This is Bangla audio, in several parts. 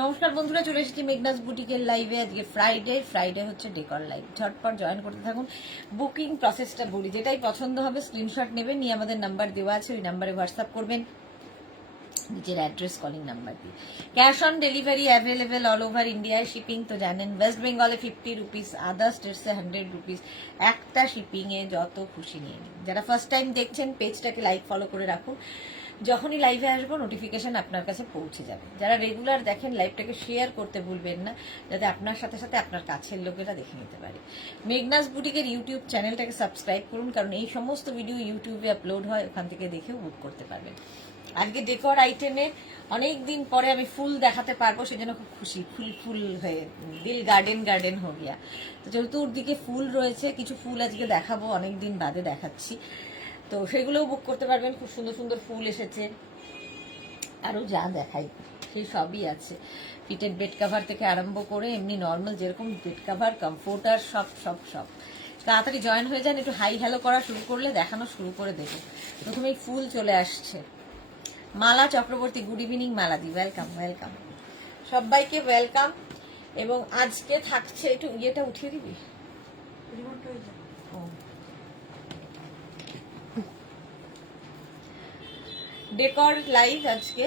নমস্কার বন্ধুরা, চলে এসেছি মেঘনাস বুটিকের লাইভে। আজকে ফ্রাইডে হচ্ছে ডেকর লাইভ। ঝটপট জয়েন করতে থাকুন। বুকিং প্রসেসটা বলি, যেটাই পছন্দ হবে স্ক্রিনশট নেবেন, নিয়ে আমাদের নাম্বার দেওয়া আছে, ওই নাম্বারে হোয়াটসঅ্যাপ করবেন নিজের অ্যাড্রেস কলিং নাম্বার দিয়ে। Cash on delivery available all over ইন্ডিয়ায়। শিপিং তো জানেন, ওয়েস্ট বেঙ্গলে 50 রুপিস, আদার স্টেটসে 100 রুপিস। একটা শিপিংয়ে যত খুশি নিয়ে নিন। যারা ফার্স্ট টাইম দেখছেন পেজটাকে লাইক ফলো করে রাখুন, যখনই লাইভে আসবো নোটিফিকেশন আপনার কাছে পৌঁছে যাবে। যারা রেগুলার দেখেন লাইভটাকে শেয়ার করতে ভুলবেন না, যাতে আপনার সাথে সাথে আপনার কাছের লোকেরা দেখে নিতে পারে। মেঘনাস বুটিকের ইউটিউব চ্যানেলটাকে সাবস্ক্রাইব করুন, কারণ এই সমস্ত ভিডিও ইউটিউবে আপলোড হয়, ওখান থেকে দেখেও বুক করতে পারবেন। আজকে ডেকর আইটেমে অনেক দিন পরে আমি ফুল দেখাতে পারবো, সেজন্য খুব খুশি। ফুল হয়ে দিল গার্ডেন হো গিয়া। তো চতুর্দিকে ফুল রয়েছে, কিছু ফুল আজকে দেখাবো, অনেক দিন বাদে দেখাচ্ছি, তো সেগুলোও বুক করতে পারবেন। খুব সুন্দর সুন্দর ফুল এসেছে, আরও যা দেখাই সেই সবই আছে। ফিটেড বেড কাভার থেকে আরম্ভ করে এমনি নর্মাল যেরকম বেড কাভার, কমফোর্টার, সব সব সব। তাড়াতাড়ি জয়েন হয়ে যান, একটু হাই হ্যালো করা শুরু করলে দেখানো শুরু করে দেবো। প্রথমেই ফুল চলে আসছে। মালা চক্রবর্তী, গুড ইভিনিং মালাদি, ওয়েলকাম ওয়েলকাম, সবাইকে ওয়েলকাম। এবং আজকে থাকছে, একটু ইয়েটা উঠিয়ে দিবি, ডেকর লাইভ। আজকে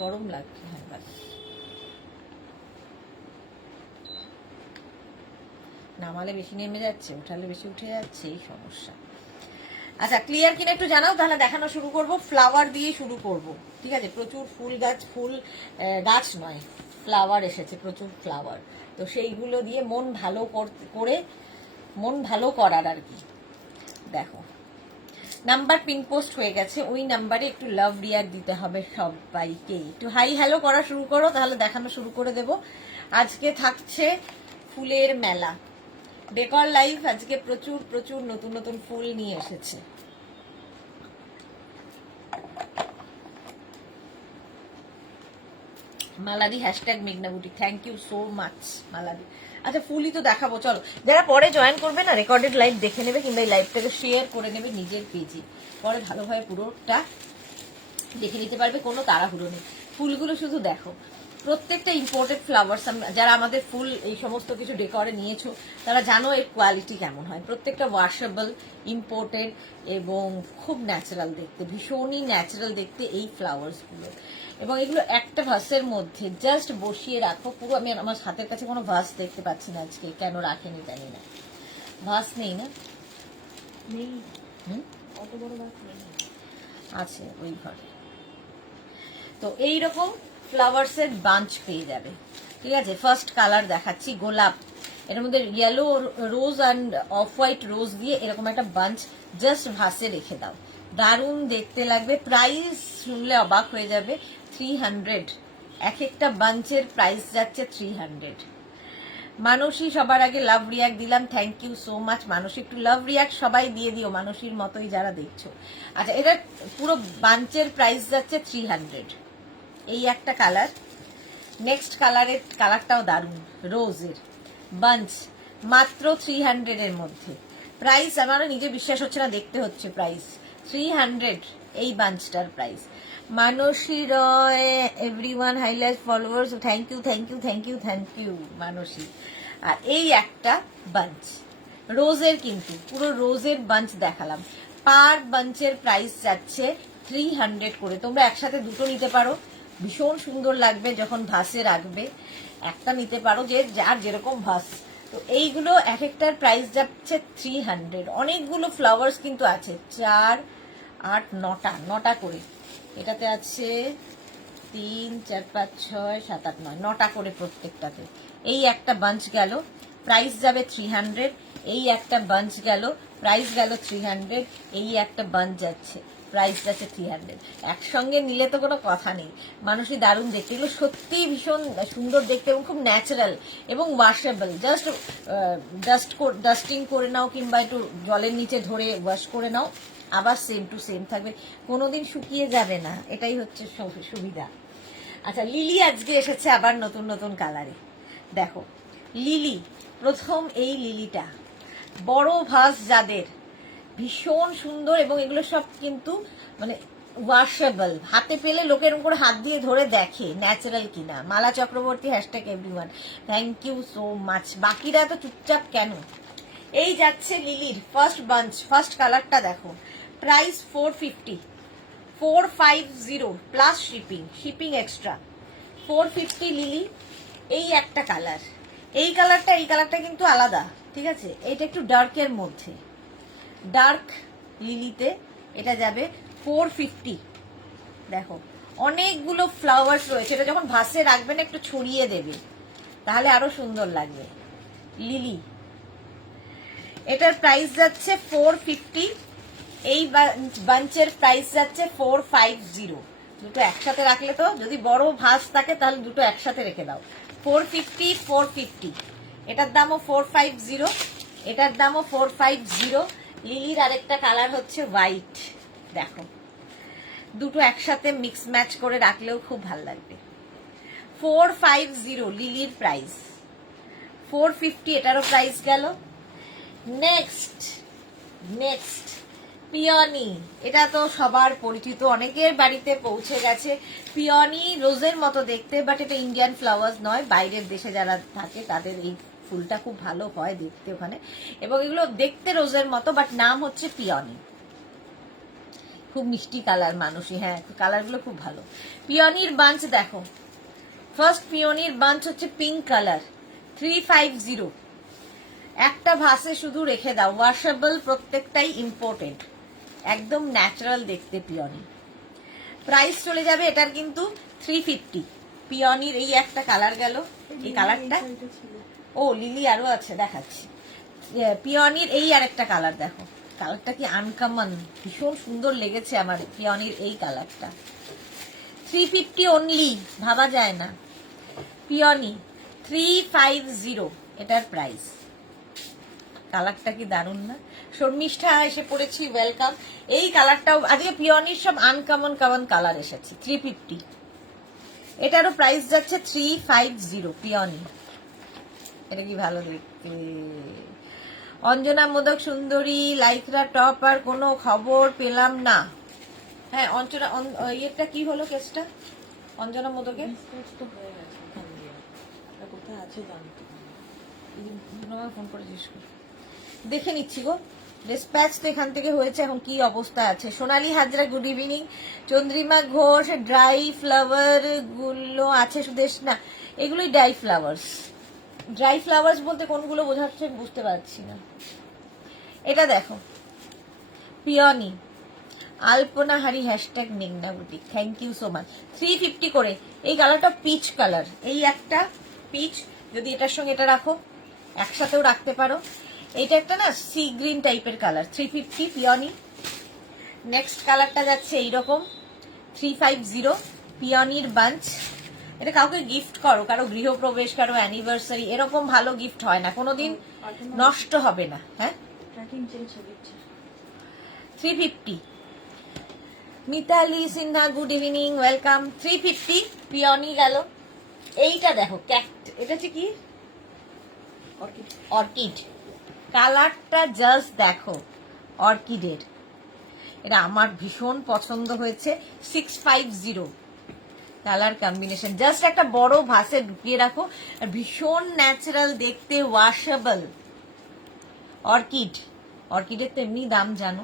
গরম লাগছে, হ্যাঁ বাস নামালে বেশি নেমে যাচ্ছে, উঠালে বেশি উঠে যাচ্ছে, এই সমস্যা। আচ্ছা, ক্লিয়ার কিনা একটু জানাও, তাহলে দেখানো শুরু করব। ফ্লাওয়ার দিয়ে শুরু করব, ঠিক আছে? প্রচুর ফুল গাছ নয়, ফ্লাওয়ার এসেছে, প্রচুর ফ্লাওয়ার। তো সেইগুলো দিয়ে মন ভালো করে মন ভালো করার আর কি। দেখো, নাম্বার পিন পোস্ট হয়ে গেছে, ওই নাম্বারে একটু লাভ রিয়াক্ট দিতে হবে সবাইকে। একটু হাই হ্যালো করা শুরু করো, তাহলে দেখানো শুরু করে দেব। আজকে থাকছে ফুলের মেলা, ডেকর লাইভ। আজকে প্রচুর প্রচুর নতুন নতুন ফুল নিয়ে এসেছে। মালাদি হ্যাশট্যাগ মেঘনা boutique, thank you so much মালাদি। আচ্ছা, ফুলই তো দেখাবো, চলো। যারা পরে জয়েন করবে না, রেকর্ডেড লাইভ দেখে নেবে, কিংবা এই লাইভটাকে শেয়ার করে নেবে নিজের পেজে, পরে ভালোভাবে পুরোটা দেখে নিতে পারবে, কোনো তাড়াহুড়ো নেই। ফুলগুলো শুধু দেখো, প্রত্যেকটা ইম্পোর্টেড ফ্লাওয়ার্স। যারা আমাদের ফুল এই সমস্ত কিছু ডেকরে নিয়েছো, তারা জানো এর কোয়ালিটি কেমন হয়। প্রত্যেকটা ওয়াশেবল, ইম্পোর্টেড এবং খুব ন্যাচারাল দেখতে, ভীষণই ন্যাচারাল দেখতে এই ফ্লাওয়ার্সগুলো। এবং এগুলো একটা ভাসের মধ্যে জাস্ট বসিয়ে রাখো পুরো। আমি আমার হাতের কাছে কোনো ভাস দেখতে পাচ্ছি না আজকে, কেন রাখেনি জানি না। ভাস নেই না? নেই। অত বড় ভাস নেই, আছে ওই ঘরে। তো এইরকম ফ্লাওয়ার্সের বাঞ্চ পেয়ে যাবে, ঠিক আছে? ফার্স্ট কালার দেখাচ্ছি, গোলাপ। এর মধ্যে yellow rose and off white rose দিয়ে এরকম একটা বাঞ্চ জাস্ট ভাসে রেখে দাও, দারুণ দেখতে লাগবে। প্রাইস শুনলে অবাক হয়ে যাবে, 300। এক একটা বাঞ্চের প্রাইস যাচ্ছে 300। মানসী সবার আগে লাভ রিয়াক্ট দিলাম, থ্যাংক ইউ সো মাচ মানসী। একটু লাভ রিয়াক্ট সবাই দিয়ে দিও, মানসীর মতোই যারা দেখছো। আচ্ছা, এটা পুরো বাঞ্চের প্রাইস যাচ্ছে 300। এই একটা কালার। নেক্সট কালারটাও দারুণ, রোজের বাঞ্চ, মাত্র 300 এর মধ্যে। প্রাইস আমারও নিজে বিশ্বাস হচ্ছে না, দেখতে হচ্ছে প্রাইস 300 এই বাঞ্চটার price. Mansi Roy, everyone highlight followers, thank you thank you thank you thank you Mansi. আর এই একটা বাঞ্চ রোজের, কিন্তু পুরো রোজের বাঞ্চ দেখালাম। পার বাঞ্চের প্রাইস যাচ্ছে 300 করে। তোমরা একসাথে দুটো নিতে পারো, ভীষণ সুন্দর লাগবে যখন ভাসে রাখবে। একটা নিতে পারো, যে যার যেরকম ভাস। তো এইগুলো এক একটার প্রাইস যাচ্ছে 300। অনেকগুলো ফ্লাওয়ার্স কিন্তু আছে, 4, 8, 9টা করে। এটাতে আছে 3, 4, 5, 6, 7, 8, 9টা করে প্রত্যেকটাতে। এই একটা বাঞ্চ গেল, প্রাইস যাবে 300। এই একটা বাঞ্চ গেল, প্রাইস গেল 300। এই একটা বাঞ্চ যাচ্ছে, প্রাইস যাচ্ছে 300। একসঙ্গে নিলে তো কোনো কথা নেই। মানুষই দারুণ দেখতে, এগুলো সত্যিই ভীষণ সুন্দর দেখতে এবং খুব ন্যাচারাল এবং ওয়াশেবল। জাস্ট ডাস্টিং করে নাও, কিংবা একটু জলের নিচে ধরে ওয়াশ করে নাও, আবার সেম টু সেম থাকবে, কোনোদিন শুকিয়ে যাবে না। এটাই হচ্ছে সুবিধা। আচ্ছা, লিলি আজকে এসেছে আবার নতুন নতুন কালারে। দেখো লিলি, প্রথম এই লিলিটা বড় ভাস যাদের, ভীষণ সুন্দর। এবং এগুলো সব কিন্তু মানে ওয়াশেবল, হাতে পেলে লোকের করে হাত দিয়ে ধরে দেখে ন্যাচারাল কিনা। Mala Chakraborty hashtag everyone, thank you so much. বাকিরা তো চুপচাপ কেন? এই যাচ্ছে লিলির ফার্স্ট বাঞ্চ, ফার্স্ট কালারটা দেখো, price 450, 450 plus shipping, shipping extra, 450 lily. এই একটা কালার, এই কালারটা কিন্তু আলাদা, ঠিক আছে? এটা একটু ডার্কের মধ্যে, ডার্ক লিলিতে এটা যাবে 450। দেখো অনেকগুলো ফ্লাওয়ার্স রয়েছে, এটা যখন ভাসে রাখবেন একটু ছড়িয়ে দেবে, তাহলে আরো সুন্দর লাগবে। লিলি, এটার প্রাইস যাচ্ছে 450, এই বাঞ্চের প্রাইস যাচ্ছে 450। দুটো একসাথে রাখলে তো, যদি বড় ভাস থাকে তাহলে দুটো একসাথে রেখে দাও। 450, 450, এটার দামও 450, এটার দামও 450। লিলির আরেকটা কালার হচ্ছে হোয়াইট, দেখো দুটো একসাথে মিক্স ম্যাচ করে রাখলেও খুব ভালো লাগবে। 450 লিলির প্রাইস, 450 এটারও প্রাইস গেল। নেক্সট পিওনি, এটা তো সবার পরিচিত, অনেকের বাড়িতে পৌঁছে গেছে। পিওনি রোজের মতো দেখতে, বাট এটা ইন্ডিয়ান ফ্লাওয়ার্স নয়, বাইরের দেশে যারা থাকে তাদের এই ফুলটা খুব ভালো হয় দেখতে ওখানে, এবং এগুলো দেখতে রোজের মতো, বাট নাম হচ্ছে পিওনি। খুব মিষ্টি কালার মানুষই, হ্যাঁ কালারগুলো খুব ভালো। পিওনির বাঞ্চ দেখো, ফার্স্ট পিওনির বাঞ্চ হচ্ছে পিঙ্ক কালার, 350। একটা ভাসে শুধু রেখে দাও, ওয়াশেবল, প্রত্যেকটাই ইম্পর্টেন্ট, একদম ন্যাচারাল দেখতে পিওনি। প্রাইস চলে যাবে এটার কিন্তু 350। পিওনির এই একটা কালার গেল, এই কালারটা, ও লিলি আরো আছে দেখাচ্ছি। পিওনির এই আরেকটা কালার দেখো, কালারটা কি আনকমন, ভীষণ সুন্দর লেগেছে আমার পিওনির এই কালারটা। 350 অনলি, ভাবা যায় না। পিওনি 350 এটার প্রাইস। কালারটা কি দারুণ না? শর্মিষ্ঠা এসে পড়েছি, ওয়েলকাম। এই কালারটাও আজকে পিওনির সব আনকমন কালার এসেছে। 350, এটারও প্রাইস যাচ্ছে 350 পিওনি। এটা কি ভালো দেখতে। অঞ্জনা মোদক সুন্দরী, লাইকরা টপ, আর কোনো খবর পেলাম না। হ্যাঁ অঞ্জনা, ইয়েটা কি হলো কেসটা অঞ্জনা মোদকের? কোথায় আছে জানতে, ফোন করে জিজ্ঞেস করি, দেখে নিচ্ছি গো। ডিসপ্যাচ তো এখান থেকে হয়েছে, এখন কি অবস্থা আছে। Sonali Hazra good evening. Chandrima Ghosh, dry flower গুলো আছে সুদেশ, না এগুলোই ড্রাই ফ্লাওয়ার্স। ড্রাই ফ্লাওয়ার্স বলতে কোনগুলো বোঝাচ্ছে বুঝতে পারছি না। এটা দেখো পিওনি, আলপনা হারি হ্যাশট্যাগ মেঘনা boutique, thank you so much. 350 করে। এই কালারটা পিচ কালার, এই একটা পিচ, যদি এটার সঙ্গে এটা রাখো একসাথেও রাখতে পারো। এইটা একটা না সি গ্রিন টাইপের কালার, 350 পিওনি। নেক্সট কালারটা যাচ্ছে এইরকম, 350 পিওনির বাঞ্চ। এটা কাউকে গিফট করো, কারো গৃহপ্রবেশ, কারো অ্যানিভার্সারি, এরকম ভালো গিফট হয় না, কোনোদিন নষ্ট হবে না। হ্যাঁ 350। Mitali Sinha good evening, welcome. 350 peony গেল। এইটা দেখো এটা হচ্ছে কি, অর্কিড। কালারটা জাস্ট দেখো অর্কিডের, এটা আমার ভীষণ পছন্দ হয়েছে। 650 কালার কম্বিনেশন, জাস্ট একটা বড় ভাসে ঢুকিয়ে রাখো, আর ভীষণ ন্যাচারাল দেখতে, ওয়াশেবল। অর্কিডের তো এমনি দাম জানো।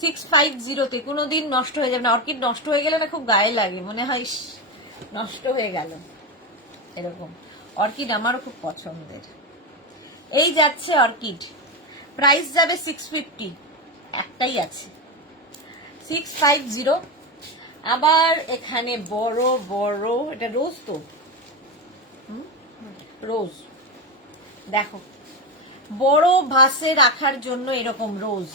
650-তে কোনোদিন নষ্ট হয়ে যাবে না। অর্কিড নষ্ট হয়ে গেলে না খুব গায়ে লাগে, মনে হয় নষ্ট হয়ে গেল এরকম। অর্কিড আমারও খুব পছন্দের। এই যাচ্ছে অর্কিড, প্রাইস যাবে 650, একটাই আছে 650। আবার এখানে বড় বড়, এটা রোজ তো, রোজ দেখো, বড় ভাসে রাখার জন্য এরকম রোজ,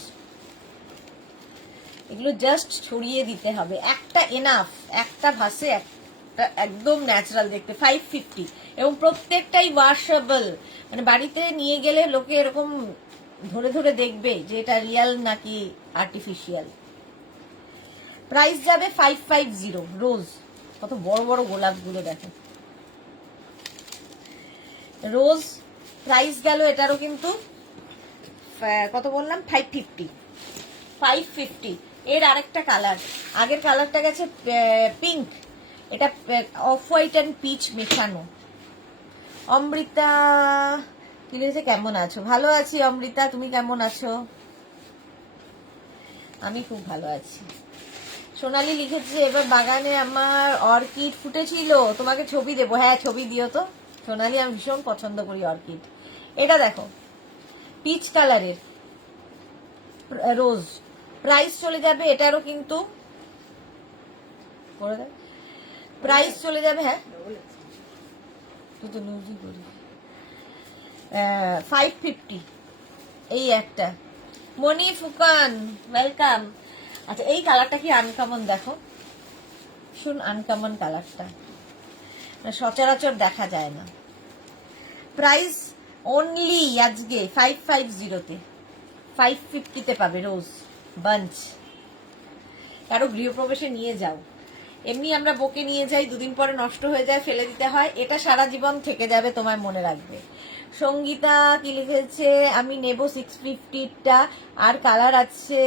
এগুলো জাস্ট ছড়িয়ে দিতে হবে, একটা এনাফ, একটা ভাসে একটা, একদম ন্যাচারাল দেখতে। 550, এবং প্রত্যেকটাই ওয়াশেবল, মানে বাড়িতে নিয়ে গেলে লোকে এরকম ধরে ধরে দেখবে যে এটা রিয়াল নাকি আর্টিফিশিয়াল। প্রাইস যাবে 550। রোজ, কত বড় বড় গোলাপগুলো দেখো, রোজ প্রাইস গেল এটারও কিন্তু কত বললাম, 550। এর আরেকটা কালার, আগের কালারটা গেছে পিঙ্ক, এটা অফ হোয়াইট অ্যান্ড পিচ মেশানো। অমৃতা কি লিখেছে, কেমন আছো? ভালো আছি অমৃতা, তুমি কেমন আছো? আমি খুব ভালো আছি। সোনালি লিখেছে এবার বাগানে আমার অর্কিড ফুটেছিল, তোমাকে ছবি দেবো। হ্যাঁ ছবি দিও তো সোনালি, আমি ভীষণ পছন্দ করি অর্কিড। এটা দেখো পিচ কালারের রোজ, প্রাইস চলে যাবে এটারও কিন্তু, প্রাইস চলে যাবে, হ্যাঁ তুই তো লুজই করি, 550 এই একটা। মনি ফুকান ওয়েলকাম। আচ্ছা এই কালারটা কি আনকমন, দেখো শুন আনকমন কালারটা, সচরাচর দেখা যায় না। প্রাইস অনলি আজকে 550-তে, 550-তে পাবে রোজ বাঞ্চ। কারো গৃহপ্রবেশে নিয়ে যাও, এমনি আমরা বকে নিয়ে যাই, দুদিন পরে নষ্ট হয়ে যায়, ফেলে দিতে হয়, এটা সারা জীবন থেকে যাবে, তোমার মনে রাখবে। সঙ্গীতা কি লিখেছে, আমি নেব 650-টা, আর কালার আছে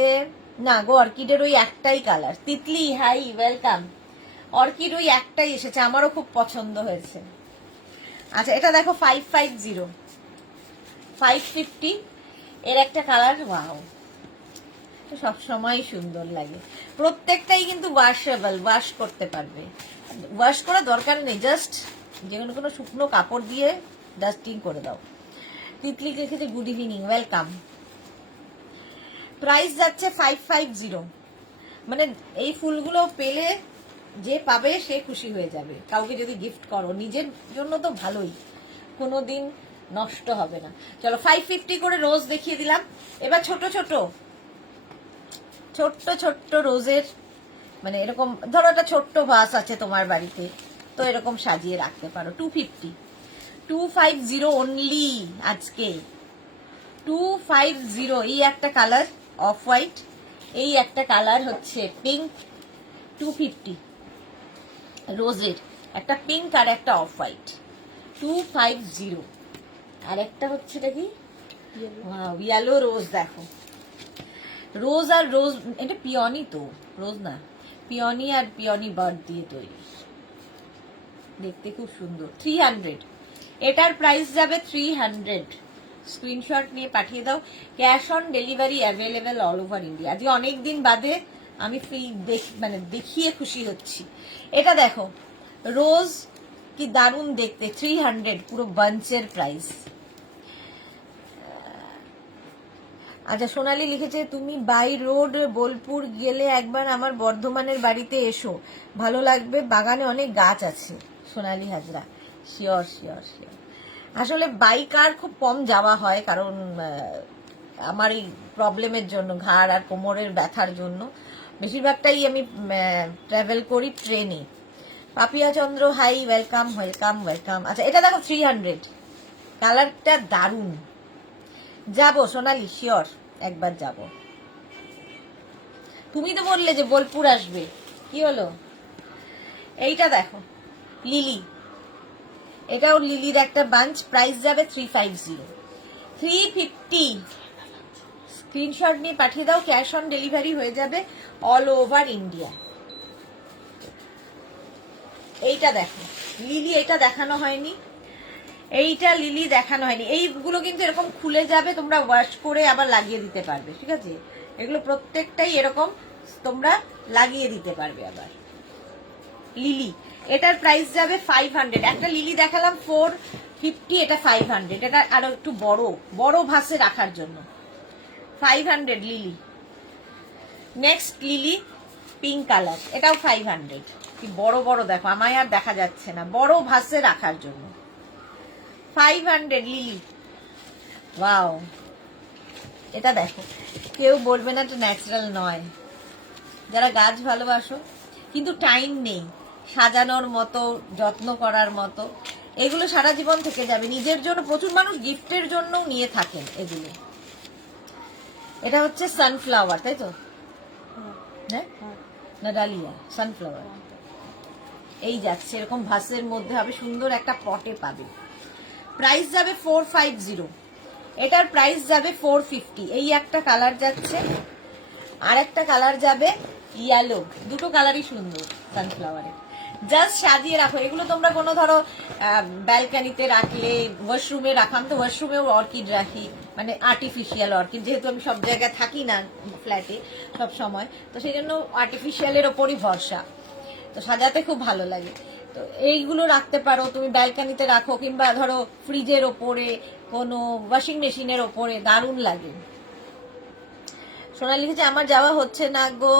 না গো, অর্কিডের ওই একটাই colour. Titli hi welcome. Orchid ওই একটাই এসেছে, আমারও খুব পছন্দ হয়েছে। আচ্ছা এটা দেখো 550, 550 এর একটা কালার, ওয়াও সব সময় সুন্দর লাগে। প্রত্যেকটাই কিন্তু ওয়াশেবল, ওয়াশ করতে পারবে, ওয়াশ করার দরকার নেই, জাস্ট যে কোনো শুকনো কাপড় দিয়ে ডাস্টিং করে দাও। তিতলি লিখেছে গুড ইভিনিং ওয়েলকাম। প্রাইস যাচ্ছে 550, মানে এই ফুলগুলো পেলে যে পাবে সে খুশি হয়ে যাবে। কাউকে যদি গিফট করো, নিজের জন্য তো ভালোই, কোনোদিন নষ্ট হবে না। চলো 550 করে রোজ দেখিয়ে দিলাম। এবার ছোট ছোট ছোট্ট ছোট্ট রোজের, মানে এরকম ধরো একটা ছোট্ট ভাস আছে তোমার বাড়িতে, তো এরকম সাজিয়ে রাখতে পারো। 250 অনলি আজকে, 250। এই একটা কালার অফ হোয়াইট, এই একটা কালার হচ্ছে পিঙ্ক, 250 রোজের, একটা পিঙ্ক আর একটা অফ হোয়াইট, 250। আর একটা হচ্ছে এটা কি, ইয়েলো রোজ, দেখো রোজ আর রোজ, এটা পিওনি তো রোজ না, পিওনি আর পিওনি বার্ড দিয়ে তৈরি, দেখতে খুব সুন্দর। 300, এটার প্রাইস যাবে 300। স্ক্রিনশট নিয়ে পাঠিয়ে দাও, cash on delivery available all over India. আজকে অনেকদিন বাদে আমি ফ্রি মানে দেখিয়ে খুশি হচ্ছি। এটা দেখো রোজ, কি দারুণ দেখতে, 300 পুরো বাঞ্চের প্রাইস। আচ্ছা সোনালি লিখেছে তুমি বাই রোড বোলপুর গেলে একবার আমার বর্ধমানের বাড়িতে এসো, ভালো লাগবে, বাগানে অনেক গাছ আছে। সোনালি হাজরা, শিওর শিওর শিওর। আসলে বাইক আর খুব কম যাওয়া হয়, কারণ আমার এই প্রবলেমের জন্য, ঘাড় আর কোমরের ব্যথার জন্য বেশিরভাগটাই আমি ট্রাভেল করি ট্রেনে। পাপিয়া চন্দ্র হাই ওয়েলকাম ওয়েলকাম ওয়েলকাম। আচ্ছা এটা দেখো 300, কালারটা দারুণ। যাবো সোনালি শিওর, একবার যাব। তুমি তো বললে যে বোলপুর আসবে, কি হলো? এইটা দেখো লিলি, এটাও লিলির একটা বাঞ্চ, প্রাইস যাবে 350, 350। স্ক্রিনশট নিয়ে পাঠিয়ে দাও, ক্যাশ অন ডেলিভারি হয়ে যাবে অল ওভার ইন্ডিয়া। এইটা দেখো লিলি, এটা দেখানো হয়নি, এইটা লিলি দেখানো হয়নি। এইগুলো কিন্তু এরকম খুলে যাবে, তোমরা ওয়াশ করে আবার লাগিয়ে দিতে পারবে, ঠিক আছে? এগুলো প্রত্যেকটাই এরকম তোমরা লাগিয়ে দিতে পারবে আবার। লিলি, এটার প্রাইস যাবে 500। একটা লিলি দেখালাম 450, এটা 500, এটা আরো একটু বড় বড় ভাসে রাখার জন্য 500 lily. Next lily pink colour, এটাও 500। কি বড় বড় দেখো, আমায় আর দেখা যাচ্ছে না, বড় ভাসে রাখার জন্য 500 লিলি। ওয়াও, এটা দেখো, কেউ বলবে না তো ন্যাচারাল নয়। যারা গাছ ভালোবাসো কিন্তু টাইম নেই সাজানোর মতো, যত্ন করার মতো, এগুলো সারা জীবন থেকে যাবে। নিজের জন্য প্রচুর মানুষ গিফটের জন্য নিয়ে থাকেন এগুলো। এটা হচ্ছে সানফ্লাওয়ার, তাই তো? হ্যাঁ না ডালিয়া, সানফ্লাওয়ার। এই যাচ্ছে এরকম ভাসের মধ্যে হবে, সুন্দর একটা পটে পাবে। প্রাইস যাবে 450, এটার প্রাইস যাবে 450। এই একটা কালার যাচ্ছে, আর একটা কালার যাবে ইয়েলো, দুটো কালারই সুন্দর সানফ্লাওয়ারের। জাস্ট সাজিয়ে রাখো এগুলো তোমরা, কোনো ধরো ব্যালকানিতে রাখলে, ওয়াশরুমে রাখাম তো ওয়াশরুমেও অর্কিড রাখি, মানে আর্টিফিশিয়াল অর্কিড, যেহেতু আমি সব জায়গায় থাকি না ফ্ল্যাটে সব সময়, তো সেই জন্য আর্টিফিশিয়ালের ওপরই ভরসা, তো সাজাতে খুব ভালো লাগে। তো এইগুলো রাখতে পারো তুমি, ব্যালকানিতে রাখো, কিংবা ধরো ফ্রিজের ওপরে, কোনো ওয়াশিং মেশিনের ওপরে, দারুণ লাগে। সোনা লিখেছে আমার যাওয়া হচ্ছে না গো,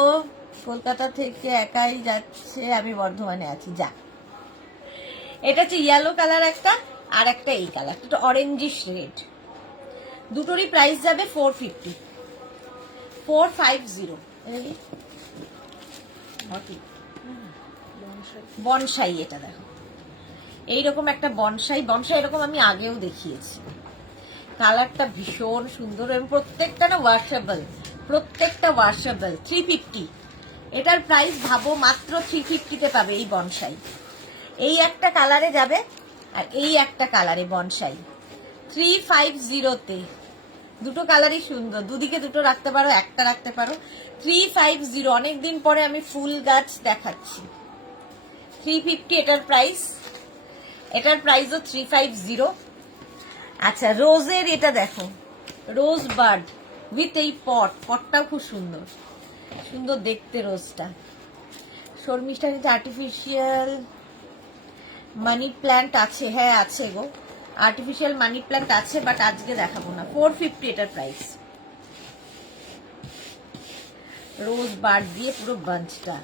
কলকাতা থেকে একাই যাচ্ছে, আমি বর্ধমানে আছি। যা, এটা হচ্ছে ইয়েলো কালার একটা, আর একটা এই কালার, একটা অরেঞ্জিশ রেড, দুটোরই প্রাইস যাবে 450, 450। বনসাই, এটা দেখো এইরকম একটা বনসাই, বনসাই এরকম আমি আগেও দেখিয়েছি, কালারটা ভীষণ সুন্দর এবং প্রত্যেকটা না ওয়াশেবল, প্রত্যেকটা ওয়াশেবল। 350, এটার প্রাইস ভাবো মাত্র 350-তে পাবে এই বনসাই। এই একটা কালারে যাবে আর এই একটা কালারে বনসাই, 350-তে। দুটো কালারই সুন্দর, দুদিকে দুটো রাখতে পারো, একটা রাখতে পারো। 350, অনেকদিন পরে আমি ফুল গাছ দেখাচ্ছি। 350 এটার প্রাইস, এটার প্রাইসও 350। আচ্ছা, রোজের এটা দেখো, রোজ বার্ড উইথ এই পটটাও খুব সুন্দর, সুন্দর দেখতে রোজটা। শর্মিষ্ঠা আর্টিফিশিয়াল মানি প্ল্যান্ট আছে, হ্যাঁ আছে গো, আর্টিফিশিয়াল মানি প্ল্যান্ট আছে, বাট আজকে দেখাবো না। 450 এটার প্রাইস, রোজ বার্ড দিয়ে পুরো বাঞ্চটা।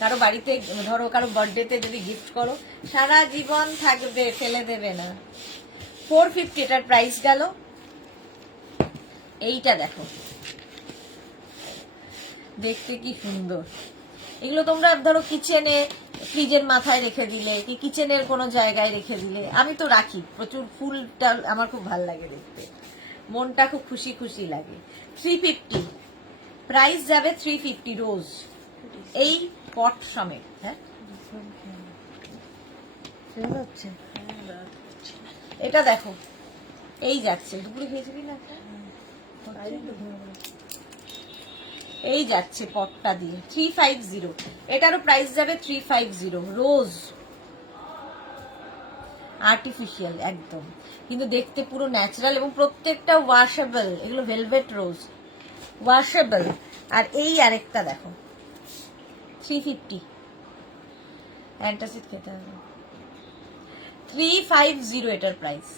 কারো বাড়িতে ধরো, কারো বার্থডেতে যদি গিফট করো, সারা জীবন থাকবে, ফেলে দেবে না। 450 এটার প্রাইস গেল। এইটা দেখো, দেখতে কি সুন্দর। এগুলো তোমরা ধরো কিচেনে, ফ্রিজের মাথায় রেখে দিলে, কি কিচেনের কোনো জায়গায় রেখে দিলে, আমি তো রাখি প্রচুর, ফুলটা আমার খুব ভালো লাগে দেখতে, মনটা খুব খুশি খুশি লাগে। 350 প্রাইস যাবে, 350 রোজ, এই পট সমেত। হ্যাঁ, হচ্ছে এটা দেখো, এই যাচ্ছে, দুপুরে খেয়েছি কিনা, এই যাচ্ছে পটটা দিয়ে। 350, এটারও প্রাইস যাবে 350। রোজ আর্টিফিশিয়াল একদম, কিন্তু দেখতে পুরো ন্যাচারাল, এবং প্রত্যেকটা ওয়াশেবল। এগুলো ভেলভেট রোজ, ওয়াশেবল। আর এই আরেকটা দেখো, 350, অ্যান্টাসিড খেতে হবে। 350 এটার প্রাইস,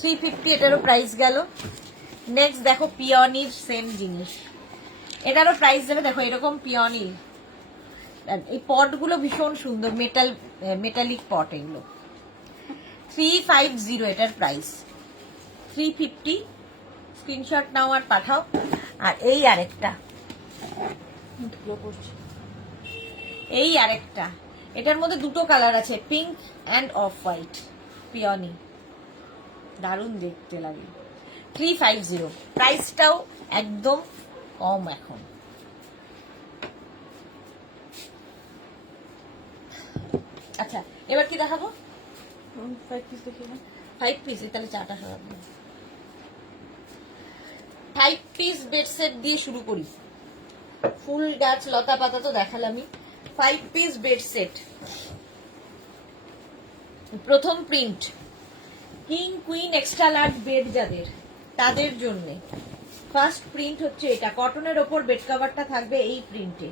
350 এটারও প্রাইস গেল। নেক্সট দেখো, পিওনির সেম জিনিস, এটারও প্রাইস যাবে। দেখো এরকম পিওনি, এই পটগুলো ভীষণ সুন্দর, মেটালিক পট এগুলো। 350 এটার প্রাইস, 350। স্ক্রিনশট নাও আর পাঠাও। আর এই আরেকটা, এই আরেকটা, এটার মধ্যে দুটো কালার আছে, pink and off white, peony, দারুণ দেখতে লাগে। 350, প্রাইসটাও একদম কম এখন। আচ্ছা, এবার কি দেখাবো? 5 পিস দেখি না, 5 পিস, তাহলে চাটা সরাবো। 5 পিস বেড সেট দিয়ে শুরু করি। ফুল গাছ লতা পাতা তো দেখালামই। 5 পিস বেড সেট, প্রথম print, king queen extra large bed যাদের, তাদের জন্য ফার্স্ট প্রিন্ট হচ্ছে এটা। কটনের ওপর বেড কভারটা থাকবে এই প্রিন্টে,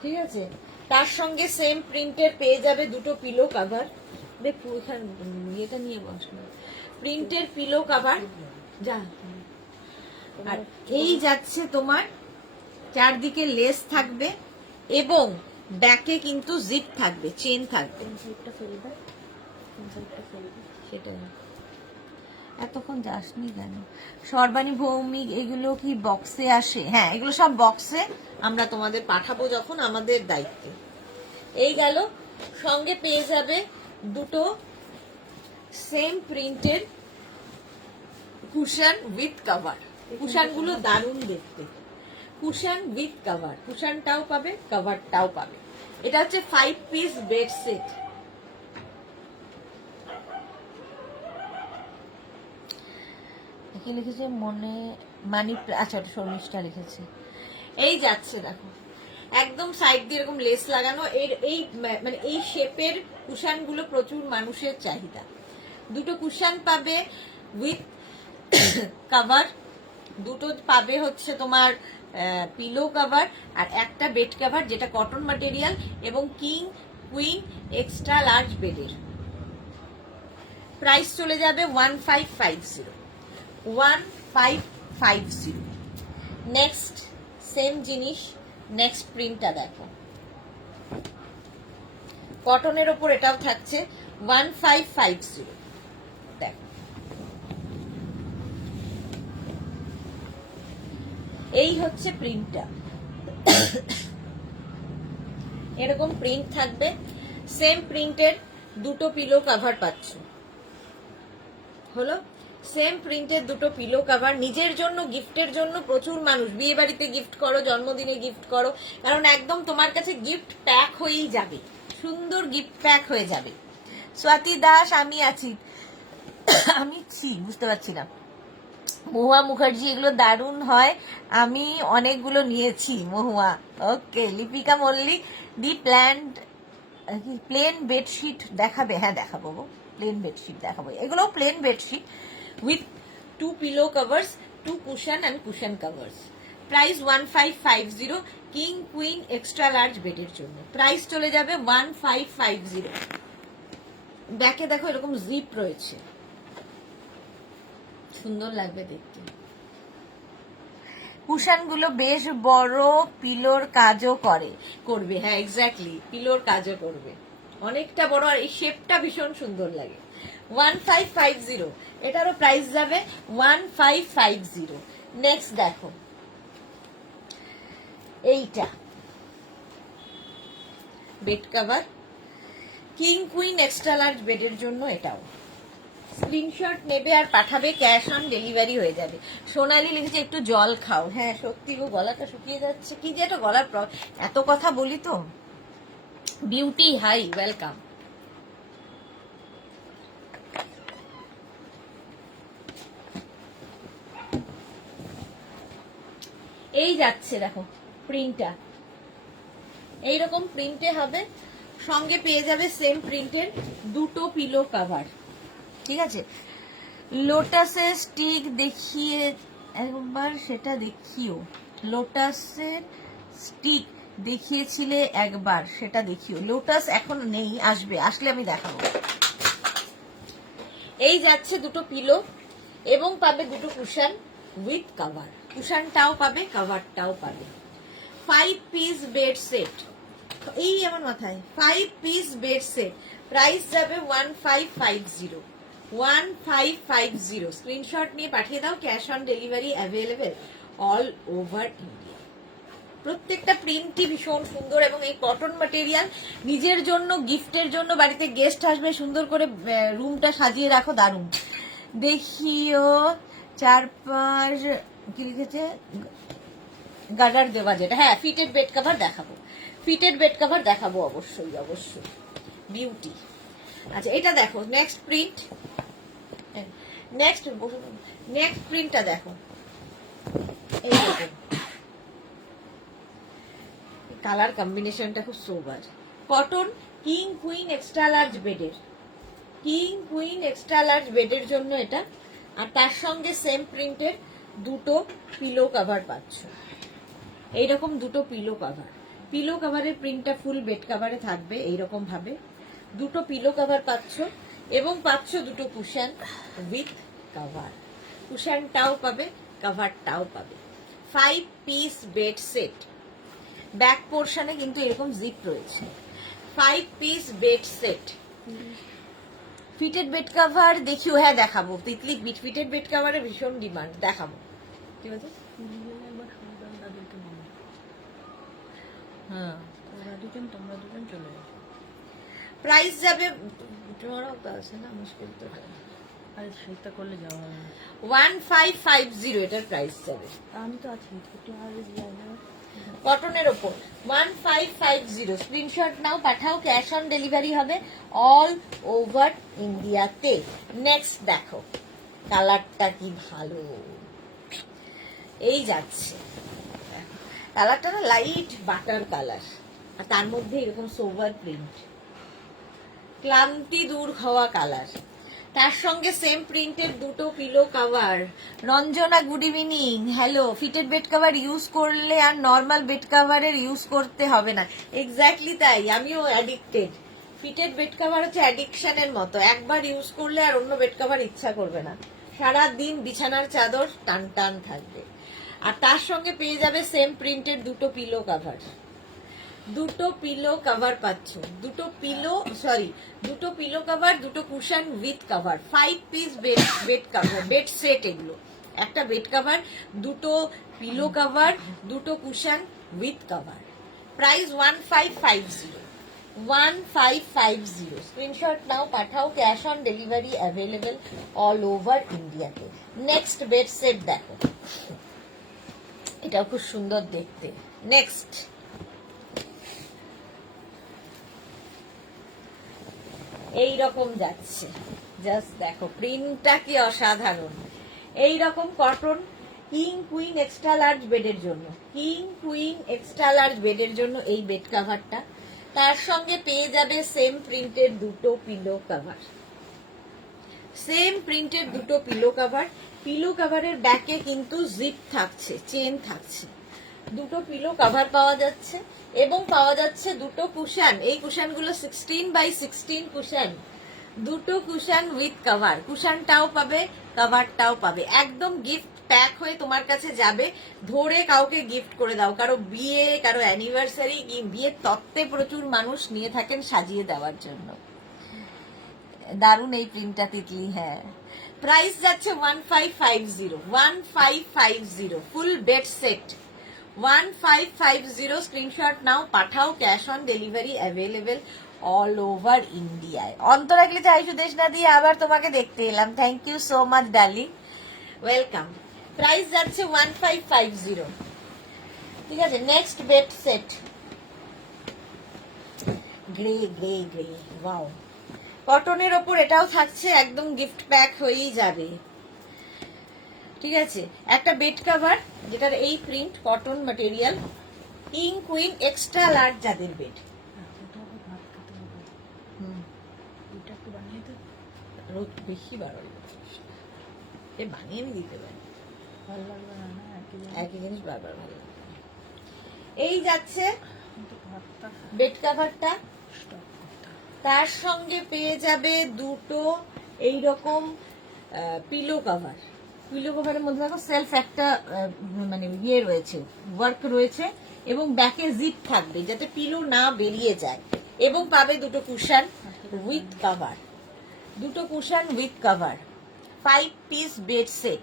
ঠিক আছে? তার সঙ্গে সেম প্রিন্টের পেয়ে যাবে দুটো পিলো কভার। দেখো এখানে এটা নিয়ে বসবে, প্রিন্টের পিলো কভার যা। আর এই যাচ্ছে তোমার, চারদিকে লেস থাকবে এবং ব্যাকে কিন্তু জিপ থাকবে, চেন থাকবে। সেটাই, এতক্ষণ যাসনি কেন? সর্বাণী ভৌমিক, এগুলো কি বক্সে আসে? হ্যাঁ, এগুলো সব বক্সে আমরা তোমাদের পাঠাবো যখন, আমাদের দায়িত্বে। এই গেল, সঙ্গে পেয়ে যাবে দুটো সেম প্রিন্টের কুশন উইথ কভার। কুশনগুলো দারুণ দেখতে, কুশন উইথ কভার, কুশনটাও পাবে, কভারটাও পাবে। এটা হচ্ছে 5 পিস বেড সেট। লিখেছে মনে মানি, আচ্ছা ওটা শর্মিষ্ঠা লিখেছে। এই যাচ্ছে দেখো, একদম সাইড দিয়ে এরকম লেস লাগানো। এই মানে এই শেপের কুশান গুলো প্রচুর মানুষের চাহিদা। দুটো কুশান পাবে উইথ কভার, দুটো পাবে হচ্ছে তোমার পিলো কভার, আর একটা বেড কভার যেটা কটন ম্যাটেরিয়াল এবং কিং কুইন এক্সট্রা লার্জ বেডের। প্রাইস চলে যাবে 1550, 1550। নেক্সট সেম জিনিস, নেক্সট প্রিন্টটা দেখো, কটনের ওপর এটাও থাকছে 1550। দেখো এই হচ্ছে প্রিন্টটা, এরকম প্রিন্ট থাকবে। সেম প্রিন্টের দুটো পিলো কভার পাচ্ছ, হলো সেম প্রিন্টের দুটো পিলো কভার। নিজের জন্য, গিফটের জন্য প্রচুর মানুষ, বিয়ে বাড়িতে গিফট করো, জন্মদিনে গিফট করো, কারণ একদম তোমার কাছে গিফট প্যাক হয়েই যাবে, সুন্দর গিফট প্যাক হয়ে যাবে। স্বাতি দাস আমি আছি, আমি বুঝতে পারছি না। মহুয়া মুখার্জি এগুলো দারুণ হয়, আমি অনেকগুলো নিয়েছি মহুয়া। ওকে, লিপিকা মল্লিক দি প্লেন বেডশিট দেখাবে? হ্যাঁ দেখাবো, প্লেন বেডশিট দেখাবো। এগুলো plain bedsheet with 2 pillow covers, 2 cushion and cushion covers. Price 1550, king queen extra large বেডের জন্য। প্রাইস চলে যাবে 1550। ব্যাকে দেখো এরকম জিপ রয়েছে, সুন্দর লাগবে দেখতে। কুশন গুলো বেশ বড়, পিলোর কাজও করবে। হ্যাঁ এক্স্যাক্টলি, পিলোর কাজও করবে, অনেকটা বড়, আর এই শেপটা ভীষণ সুন্দর লাগে। 1550, এটারও প্রাইস যাবে 1550। নেক্সট দেখো এইটা, bed cover, king queen extra large বেডের জন্য। এটাও স্ক্রিনশট নেবে আর পাঠাবে, ক্যাশ অন ডেলিভারি হয়ে যাবে। সোনালি লিখেছে একটু জল খাও। হ্যাঁ সত্যি গো, গলাটা শুকিয়ে যাচ্ছে, কি যে একটা গলার এত কথা বলি তো। Beauty hi, welcome. এই যাচ্ছে দেখো প্রিন্টটা, এইরকম প্রিন্টে হবে, সঙ্গে পেয়ে যাবে সেম প্রিন্টের দুটো পিলো কভার। ঠিক আছে, লোটাসের স্টিক দেখিয়ে একবার, সেটা দেখিও। লোটাসের স্টিক দেখিয়েছিলে একবার, সেটা দেখিও। লোটাস এখন নেই, আসবে, আসলে আমি দেখাবো। এই যাচ্ছে দুটো পিলো এবং পাবে দুটো কুশন উইথ কভার, কুশনটাও পাবে, কভারটাও পাবে। 5 পিস বেড সেট, এই আমার মাথায় 5 পিস বেড সেট, প্রাইস যাবে 1550, 1550। স্ক্রিনশট নিয়ে পাঠিয়ে দাও, cash on delivery available all over India. প্রত্যেকটা প্রিন্টই ভীষণ সুন্দর এবং এই কটন ম্যাটেরিয়াল। নিজের জন্য, গিফটের জন্য, বাড়িতে গেস্ট আসবে, সুন্দর করে রুমটা সাজিয়ে রাখো, দারুণ। দেখিও 4-5, কি লিখেছে, গার্ডার দেওয়া যেটা। হ্যাঁ ফিটেড বেড কভার দেখাবো, ফিটেড বেড কভার দেখাবো, অবশ্যই অবশ্যই। বিউটি। আচ্ছা এটা দেখো নেক্সট প্রিন্ট, নেক্সট প্রিন্টটা দেখো, এই দেখো কালার কম্বিনেশনটা খুব sober. Cotton, king queen extra large বেডের, কিং কুইন এক্সট্রা লার্জ বেডের জন্য এটা। আর তার সঙ্গে সেম প্রিন্টের দুটো পিলো কভার পাচ্ছ, এইরকম দুটো পিলো কভার। পিলো কভারের প্রিন্টটা ফুল বেড কভারে থাকবে এইরকম ভাবে। দুটো পিলো কভার পাচ্ছ এবং পাচ্ছ দুটো কুশন উইথ কভার, কুশনটাও পাবে, কভারটাও পাবে। 5 পিস বেড সেট, ব্যাক পোর্শনে কিন্তু এরকম জিপ রয়েছে। 5 piece bed set, fitted bed cover দেখিও। হ্যাঁ দেখাবো, তিতলি ফিটেড বেড কভারের ভীষণ ডিমান্ড, দেখাবো। কি বলছো? হ্যাঁ তোমরা দুজন চলে যাও। প্রাইস যাবে, তোমারও তো আছে না, মুশকিল তো। আরে সেটা করলে যাওয়া 1550 এটার প্রাইস যাবে। আমি তো আছি, কটনের ওপর 1550। স্ক্রিনশট নাও, পাঠাও, ক্যাশ অন ডেলিভারি হবে অল ওভার ইন্ডিয়াতে। নেক্সট দেখো কালারটা কি ভালো, এই যাচ্ছে কালারটা না লাইট বাটার কালার, আর তার মধ্যে এরকম সোভার প্রিন্ট, ক্লান্তি দূর হওয়া কালার। তার সঙ্গে সেম প্রিন্টের দুটো pillow cover. Ranjana good evening, hello. Fitted bed cover use করলে আর নর্মাল বেড কাভারের ইউজ করতে হবে না। এক্স্যাক্টলি তাই, আমিও অ্যাডিক্টেড। ফিটেড বেড কাভার হচ্ছে অ্যাডিকশনের মতো, একবার ইউজ করলে আর অন্য বেড কাভার ইচ্ছা করবে না, সারা দিন বিছানার চাদর টান টান থাকবে। আর তার সঙ্গে পেয়ে যাবে সেম প্রিন্টের দুটো পিলো কাভার, দুটো পিলো কাভার পাচ্ছ, দুটো পিলো কাভার, দুটো cushion with cover, 5 piece bed cover, bed set এগুলো। একটা বেড কাভার, দুটো পিলো কাভার, দুটো cushion with cover. Price 1550, 1550। Screenshot নাও, পাঠাও, cash on delivery available all over ইন্ডিয়াতে। নেক্সট বেড সেট দেখো, এটাও খুব সুন্দর দেখতে। নেক্সট এই রকম যাচ্ছে, জাস্ট দেখো প্রিন্টটা কি অসাধারণ। এই রকম cotton king queen extra large বেডের জন্য, কিং কুইন এক্সট্রা লার্জ বেডের জন্য এই বেড কাভারটা। তার সঙ্গে পেয়ে যাবে সেম প্রিন্টের দুটো পিলো কাভার, সেম প্রিন্টের দুটো পিলো কাভার। পিলো কাভারের ব্যাকে কিন্তু জিপ থাকছে, চেন থাকছে। দুটো পিলো কাভার পাওয়া যাচ্ছে এবং পাওয়া যাচ্ছে দুটো কুশন। এই কুশনগুলো 16x16 কুশন, দুটো কুশন উইথ কাভার। কুশনটাও পাবে, কাভারটাও পাবে, একদম গিফট প্যাক হয়ে তোমার কাছে যাবে। ধরে কাউকে গিফট করে দাও, কারো বিয়ে, কারো অ্যানিভার্সারি, বিয়ের তত্ত্বে প্রচুর মানুষ নিয়ে থাকেন সাজিয়ে দেওয়ার জন্য। দারুণ এই প্রিন্টটা তিতলি। হ্যাঁ, প্রাইস যাচ্ছে 1550, 1550 ফুল বেড সেট, 1550। স্ক্রিনশট নাও, পাঠাও, cash on delivery available all over ইন্ডিয়ায়। অন্তরাগলি চাই সুদেশ না দিয়ে আবার তোমাকে দেখতে এলাম, thank you so much darling, welcome. Price যাচ্ছে 1550। ঠিক আছে, next bed set, grey grey grey, wow. কটনের ওপর এটাও থাকছে, একদম গিফট প্যাক হয়েই যাবে। ঠিক আছে, একটা বেড কাভার যেটার এই print, cotton material, king queen extra large যাদের বেড। রোদ বেশি বাড়ালো, এ বানিয়ে আমি দিতে পারি, ভালো লাগবে না, একই জিনিস বারবার ভালো লাগবে। এই যাচ্ছে বেড কাভারটা, তার সঙ্গে পেয়ে যাবে দুটো এইরকম পিলো কাভার। পিলো কাভারের মধ্যে দেখো সেলফ একটা মানে ইয়ে রয়েছে, ওয়ার্ক রয়েছে, এবং ব্যাকে জিপ থাকবে যাতে পিলো না বেরিয়ে যায়। এবং পাবে দুটো কুশন উইথ কাভার, দুটো cushion with cover, 5 piece bed set.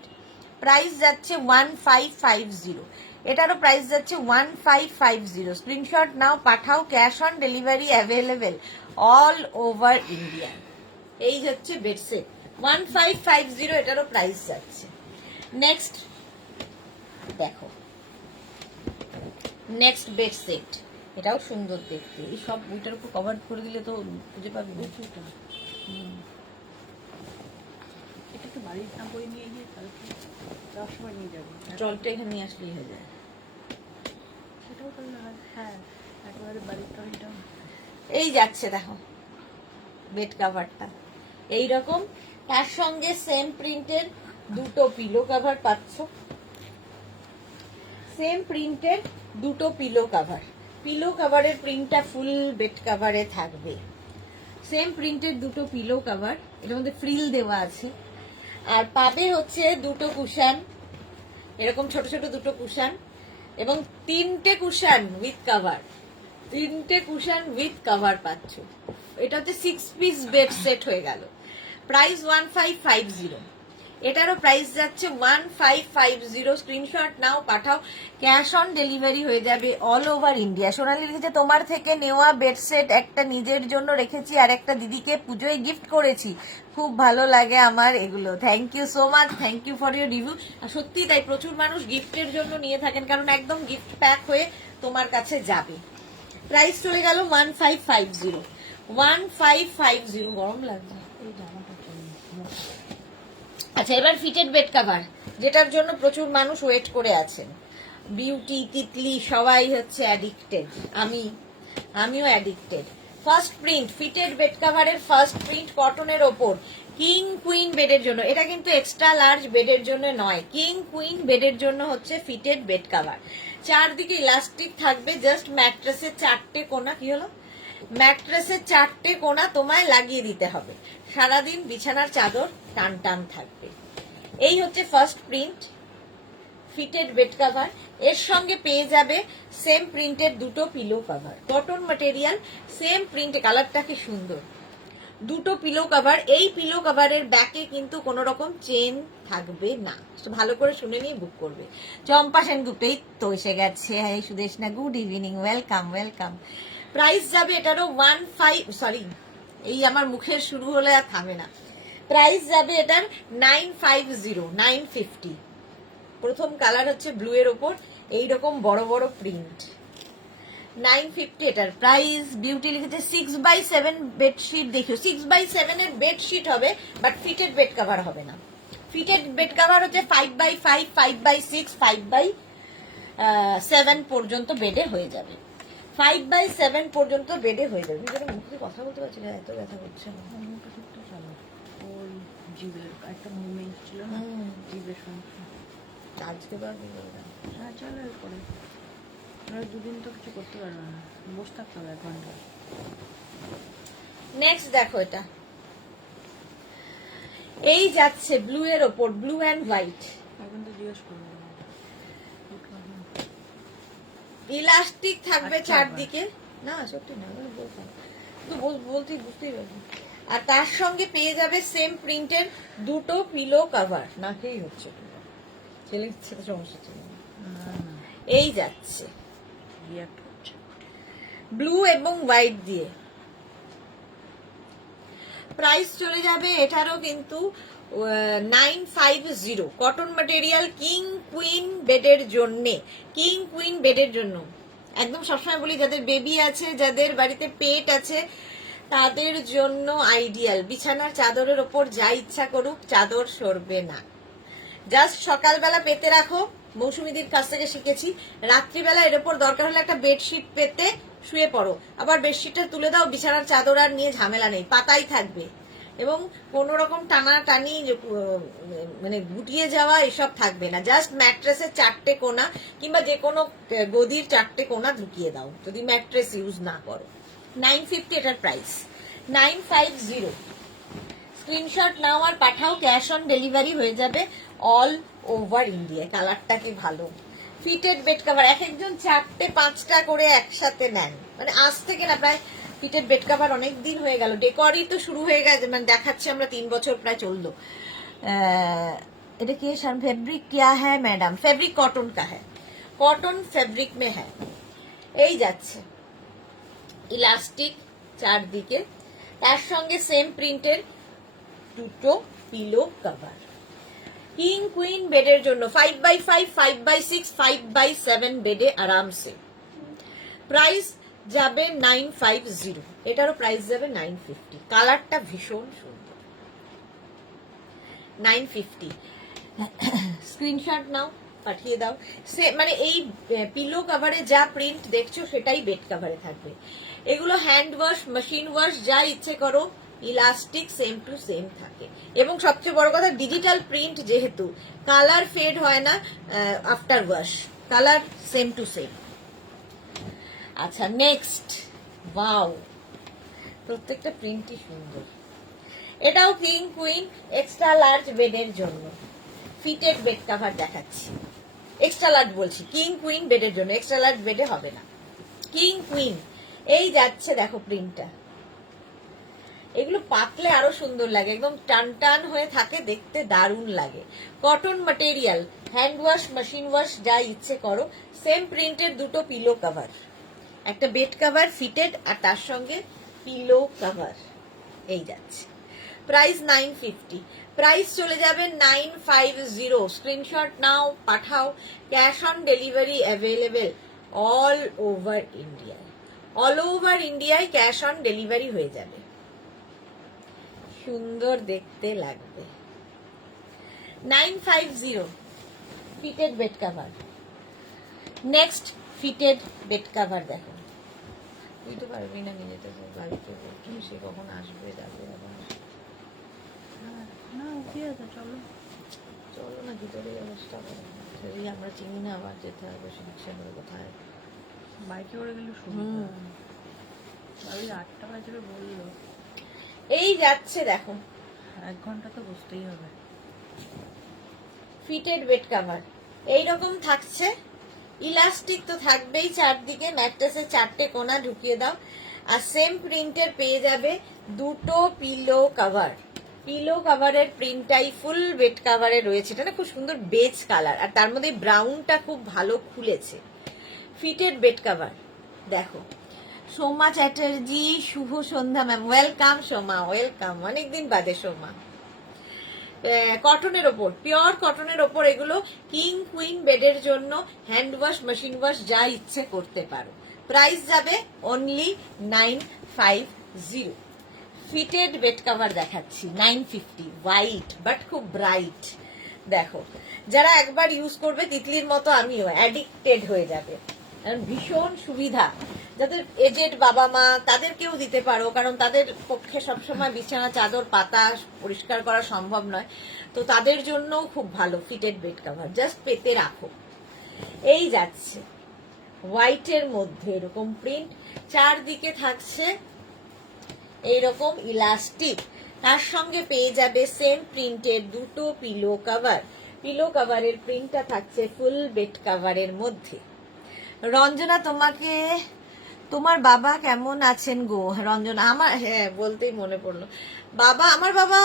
Price যাচ্ছে 1550, এটারও প্রাইস যাচ্ছে 1550। স্ক্রিনশট নাও, পাঠাও, cash on delivery available all over India. এই হচ্ছে বেড সেট 1550, এটারও প্রাইস যাচ্ছে। নেক্সট দেখো, নেক্সট বেড সেট, এটাও সুন্দর দেখতে। এই সব বইটার উপর কভার করে দিলে তো খুঁজে পাবি না। এটা তো বাড়ির না বই নিয়ে গিয়ে কালকে যাওয়ার সময় নিয়ে যাবো, জলটা এখানে নিয়ে আসলেই হয়ে যায়। সেটাও করলে হয়, হ্যাঁ, একেবারে বাড়ির টয়টা। এই যাচ্ছে দেখো বেড কাভারটা এইরকম, তার সঙ্গে সেম প্রিন্টের দুটো পিলো কাভার পাচ্ছ, সেম প্রিন্টের দুটো পিলো কাভার। পিলো কাভারের প্রিন্টটা ফুল বেড কাভারে থাকবে, সেম প্রিন্টের দুটো পিলো কাভার, এর মধ্যে ফ্রিল দেওয়া আছে। আর পাবে হচ্ছে দুটো কুশন, এরকম ছোট ছোট দুটো কুশন, এবং তিনটে কুশন উইথ কাভার, তিনটে কুশন উইথ কাভার পাচ্ছ। এটা হচ্ছে 6 পিস বেড সেট হয়ে গেল। প্রাইস 1550, এটারও প্রাইস যাচ্ছে 1550। স্ক্রিনশট নাও, পাঠাও, ক্যাশ অন ডেলিভারি হয়ে যাবে অল ওভার ইন্ডিয়া। সোনালি লিখেছে তোমার থেকে নেওয়া বেড সেট একটা নিজের জন্য রেখেছি আর একটা দিদিকে পুজোয় গিফট করেছি, খুব ভালো লাগে আমার এগুলো। Thank you so much, thank you for your review. আর সত্যি তাই, প্রচুর মানুষ গিফটের জন্য নিয়ে থাকেন, কারণ একদম গিফট প্যাক হয়ে তোমার কাছে যাবে। প্রাইস চলে গেল 1550, 1550। গরম লাগছে। আচ্ছা, এবার ফিটেড বেড কাভার, যেটার জন্য প্রচুর মানুষ ওয়েট করে আছেন। বিউটি, তিতলি সবাই হচ্ছে অ্যাডিক্টেড, আমিও addicted. First print, fitted bed কাভারের ফার্স্ট প্রিন্ট, কটনের ওপর, কিং কুইন বেডের জন্য। এটা কিন্তু এক্সট্রা লার্জ বেডের জন্য নয়, কিং কুইন বেডের জন্য হচ্ছে ফিটেড বেড কাভার। চারদিকে ইলাস্টিক থাকবে, জাস্ট ম্যাট্রেসের 4টে কোণা, কি হলো, ম্যাট্রেসের 4টে কোণা তোমায় লাগিয়ে দিতে হবে, সারাদিন বিছানার চাদর টান টান থাকবে। এই হচ্ছে first print, fitted bed cover. এর সঙ্গে পেয়ে যাবে সেম প্রিন্টের দুটো pillow cover, cotton material, same প্রিন্টে, কালারটা কি সুন্দর, দুটো পিলো কাভার। এই পিলো কাভারের ব্যাকে কিন্তু কোনো রকম চেন থাকবে না, ভালো করে শুনে নিয়ে বুক করবে। চম্পা সেনগুপ্ত এই তো এসে গেছে, হ্যাঁ Sudeshna, good evening, welcome welcome. Price যাবে এটারও 15, সরি এই আমার মুখের শুরু হলে আর থামে না। প্রাইস যাবে এটার 950, 950। প্রথম কালার হচ্ছে ব্লু এর ওপর এইরকম বড় বড় প্রিন্ট, 950 এটার প্রাইস। বিউটি লিখেছে 6x7 বেডশিট, দেখিও 6x7 এর বেডশিট হবে, বাট ফিটেড বেড কাভার হবে না। ফিটেড বেড কাভার হচ্ছে 5x5, 5x6, 5x7 পর্যন্ত বেডে হয়ে যাবে, 5x7 পর্যন্ত বেডে হয়ে যাবে। মুখে কথা বলতে পারছি না, এত ব্যথা করছে না। ওই জিভের একটা মুভমেন্ট ছিল না, জিভের সমস্যা। আজকে পারবে, হ্যাঁ চলো এরপরে, দুদিন তো কিছু করতে পারবে না, বসে থাকতে হবে 1 ঘন্টা। নেক্সট দেখো, এটা এই যাচ্ছে ব্লু এর ওপর, ব্লু অ্যান্ড হোয়াইট, এখন তো জিজ্ঞেস করবো। ইলাস্টিক থাকবে আচ্ছা, চারদিকে, না সত্যি না বলতে বুঝতেই পারবি। আর তার সঙ্গে পেয়ে যাবে সেম প্রিন্টের দুটো পিলো কাভার, নাকেই হচ্ছে ছেলে সাথে সমস্যা ছিল, এই যাচ্ছে ব্লু এবং হোয়াইট দিয়ে। প্রাইস চলে যাবে এটারও কিন্তু 950, কটন ম্যাটেরিয়াল, কিং কুইন বেডের জন্যে, কিং কুইন বেডের জন্য একদম। সবসময় বলি যাদের বেবি আছে, যাদের বাড়িতে পেট আছে, তাদের জন্য আইডিয়াল। বিছানার চাদরের ওপর যা ইচ্ছা করুক, চাদর সরবে না। জাস্ট সকালবেলা পেতে রাখো, মৌসুমীদির কাছ থেকে শিখেছি, রাত্রিবেলা এর ওপর দরকার হলে একটা বেডশিট পেতে শুয়ে পড়ো, আবার বেডশিটটা তুলে দাও, বিছানার চাদর আর নিয়ে ঝামেলা নেই, পাতাই থাকবে। এবং কোন রকম টানাটানি মানে গুটিয়ে যাওয়া এসব থাকবে না, জাস্ট ম্যাট্রেসের 4টে কোণা কিংবা যে কোনো গদির 4টে কোণা ঢুকিয়ে দাও যদি ম্যাট্রেস ইউজ না করো। 950 এটার প্রাইস, 950। স্ক্রিনশট নাও আর পাঠাও, ক্যাশ অন ডেলিভারি হয়ে যাবে অল ওভার ইন্ডিয়া। কালারটা কি ভালো, ফিটেড বেড কাভার, এক একজন 4টে 5টা করে একসাথে নেন, মানে আজ থেকে না, প্রায় ফিটেড বেড কাভার অনেক দিন হয়ে গেল, ডেকরই তো শুরু হয়ে গেছে, মানে দেখাচ্ছে আমরা 3 বছর প্রায় চললো। এটা কি ফেব্রিক क्या है मैडम? फैब्रिक कॉटन का है, कॉटन फैब्रिक में है। এই যাচ্ছে ইলাস্টিক চারদিকে, তার সঙ্গে সেম প্রিন্টের দুটো পিলো কভার, কিং কুইন বেডের জন্য 5x5, 5x6, 5x7 বেডে আরামসে। প্রাইস যাবে 950, এটারও প্রাইস যাবে 950। কালারটা ভীষণ সুন্দর, 950। স্ক্রিনশট নাও, পাঠিয়ে দাও। মানে এই পিলো কভারে যা প্রিন্ট দেখছো সেটাই বেড কভারে থাকবে। এগুলো হ্যান্ড ওয়াশ, মেশিন ওয়াশ, যা ইচ্ছে করো, ইলাস্টিক সেম টু সেম থাকে। এবং সবচেয়ে বড় কথা, ডিজিটাল প্রিন্ট যেহেতু, কালার ফেড হয় না after wash, colour same to same. আচ্ছা নেক্সট, ওয়াও, প্রত্যেকটা প্রিন্টই সুন্দর। এটাও কিং কুইন এক্সট্রা লার্জ বেডের জন্য ফিটেড বেড কভার দেখাচ্ছি। এক্সট্রা লার্জ বলছি, কিং কুইন বেডের জন্য, এক্সট্রা লার্জ বেডে হবে না। কিং কুইন এই যাচ্ছে, দেখো প্রিন্টটা, এগুলো পাতলে আরো সুন্দর লাগে, একদম টান টান হয়ে থাকে, দেখতে দারুণ লাগে। Cotton material, hand wash, machine wash, যা ইচ্ছে করো। সেম প্রিন্টের দুটো পিলো কভার, একটা বেড কভার ফিটেড আর তার সঙ্গে পিলো কভার, এই যাচ্ছে। প্রাইস 950, প্রাইস চলে যাবে 950। স্ক্রিনশট নাও, পাঠাও, cash on delivery available all over ইন্ডিয়ায়, অল ওভার ইন্ডিয়ায় ক্যাশ অন ডেলিভারি হয়ে যাবে। সুন্দর দেখতে লাগবে। 950 fitted bed cover. Next fitted bed cover দেখো। তুই তো পারবি না নিয়ে যেতে, বাড়িতে সে কখন আসবে যাবে আবার। না উঠে আছে, চলো চলো না ভিতরে অবস্থা যদি আমরা চিনি না আবার যেতে হবে রিক্সা করে কোথায়। বাইকে করে গেলে সুবিধা। বাড়ি 8টা বাজে বললো। এই যাচ্ছে দেখো, 1 ঘন্টা তো বসতেই হবে। ফিটেড বেড কাভার এইরকম থাকছে, ইলাস্টিক তো থাকবেই চারদিকে, ম্যাট্রেসে 4টে কোণা ঢুকিয়ে দাও। আর সেম প্রিন্টের পেয়ে যাবে 2টো পিলো কাভার। পিলো কাভারের প্রিন্টটাই ফুল বেড কাভারে রয়েছে। এটা না খুব সুন্দর বেজ কালার, আর তার মধ্যে ব্রাউনটা খুব ভালো খুলেছে। ফিটেড বেড কাভার দেখো। সোমা চ্যাটার্জি, শুভ সন্ধ্যা ম্যাম, ওয়েলকাম সোমা, ওয়েলকাম, অনেকদিন বাদে সোমা। কটনের ওপর, পিওর কটনের ওপর এগুলো। কিং কুইন বেডের জন্য হ্যান্ড ওয়াশ, মেশিন ওয়াশ যা ইচ্ছে করতে পারো। প্রাইস যাবে অনলি 950। ফিটেড বেড কাভার দেখাচ্ছি 950, হোয়াইট বাট খুব ব্রাইট। দেখো, যারা একবার ইউজ করবে তিতলির মতো আমিও অ্যাডিক্টেড হয়ে যাবে, কারণ ভীষণ সুবিধা। যাদের এজেড বাবা মা তাদেরকেও দিতে পারো, কারণ তাদের পক্ষে সবসময় বিছানা চাদর পাতা পরিষ্কার করা সম্ভব নয়, তো তাদের জন্য খুব ভালো ফিটেড বেড কাভার। জাস্ট পেতে রাখো। এই যাচ্ছে হোয়াইটের মধ্যে এরকম প্রিন্ট, চারদিকে থাকছে এইরকম ইলাস্টিক, তার সঙ্গে পেয়ে যাবে সেম প্রিন্টের 2টো পিলো কাভার। পিলো কাভারের প্রিন্টটা থাকছে ফুল বেড কাভারের মধ্যে। রঞ্জনা, তোমাকে, তোমার বাবা কেমন আছেন গো? রঞ্জনা, আমার, হ্যাঁ বলতেই মনে পড়লো, বাবা, আমার বাবা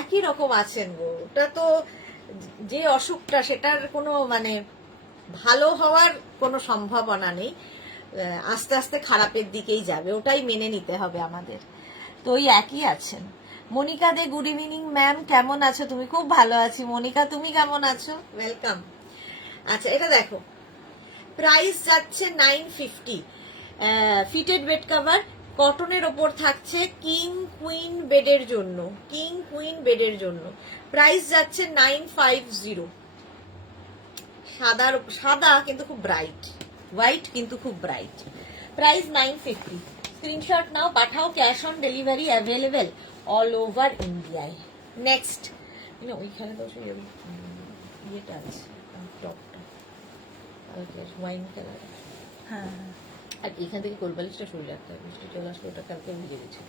একই রকম আছেন গো। ওটা তো যে অসুখটা সেটার কোনো মানে ভালো হওয়ার কোনো সম্ভাবনা নেই, আস্তে আস্তে খারাপের দিকেই যাবে, ওটাই মেনে নিতে হবে আমাদের। তো ওই একই আছেন। মনিকা দে, গুড ইভিনিং ম্যাম, কেমন আছো তুমি? খুব ভালো আছি মনিকা, তুমি কেমন আছো? ওয়েলকাম। আচ্ছা, এটা দেখো, প্রাইস যাচ্ছে 950। ফিটেড বেড কাভার, কটনের ওপর থাকছে, কিং কুইন বেডের জন্য, কিং কুইন বেডের জন্য। প্রাইস যাচ্ছে 950। সাদা কিন্তু খুব ব্রাইট, হোয়াইট কিন্তু খুব ব্রাইট। প্রাইস 950। স্ক্রিনশট নাও, পাঠাও, cash on delivery available all over ইন্ডিয়ায়। নেক্সট, ওইখানে তো সেই ইয়েটা আছে, টপটা ওয়াইন কালার। হ্যাঁ হ্যাঁ, আর এখান থেকে কোলবালিশটা সরিয়ে রাখতে হবে, বৃষ্টি চলে আসলে ওটা কালকে ভিজে গেছিল,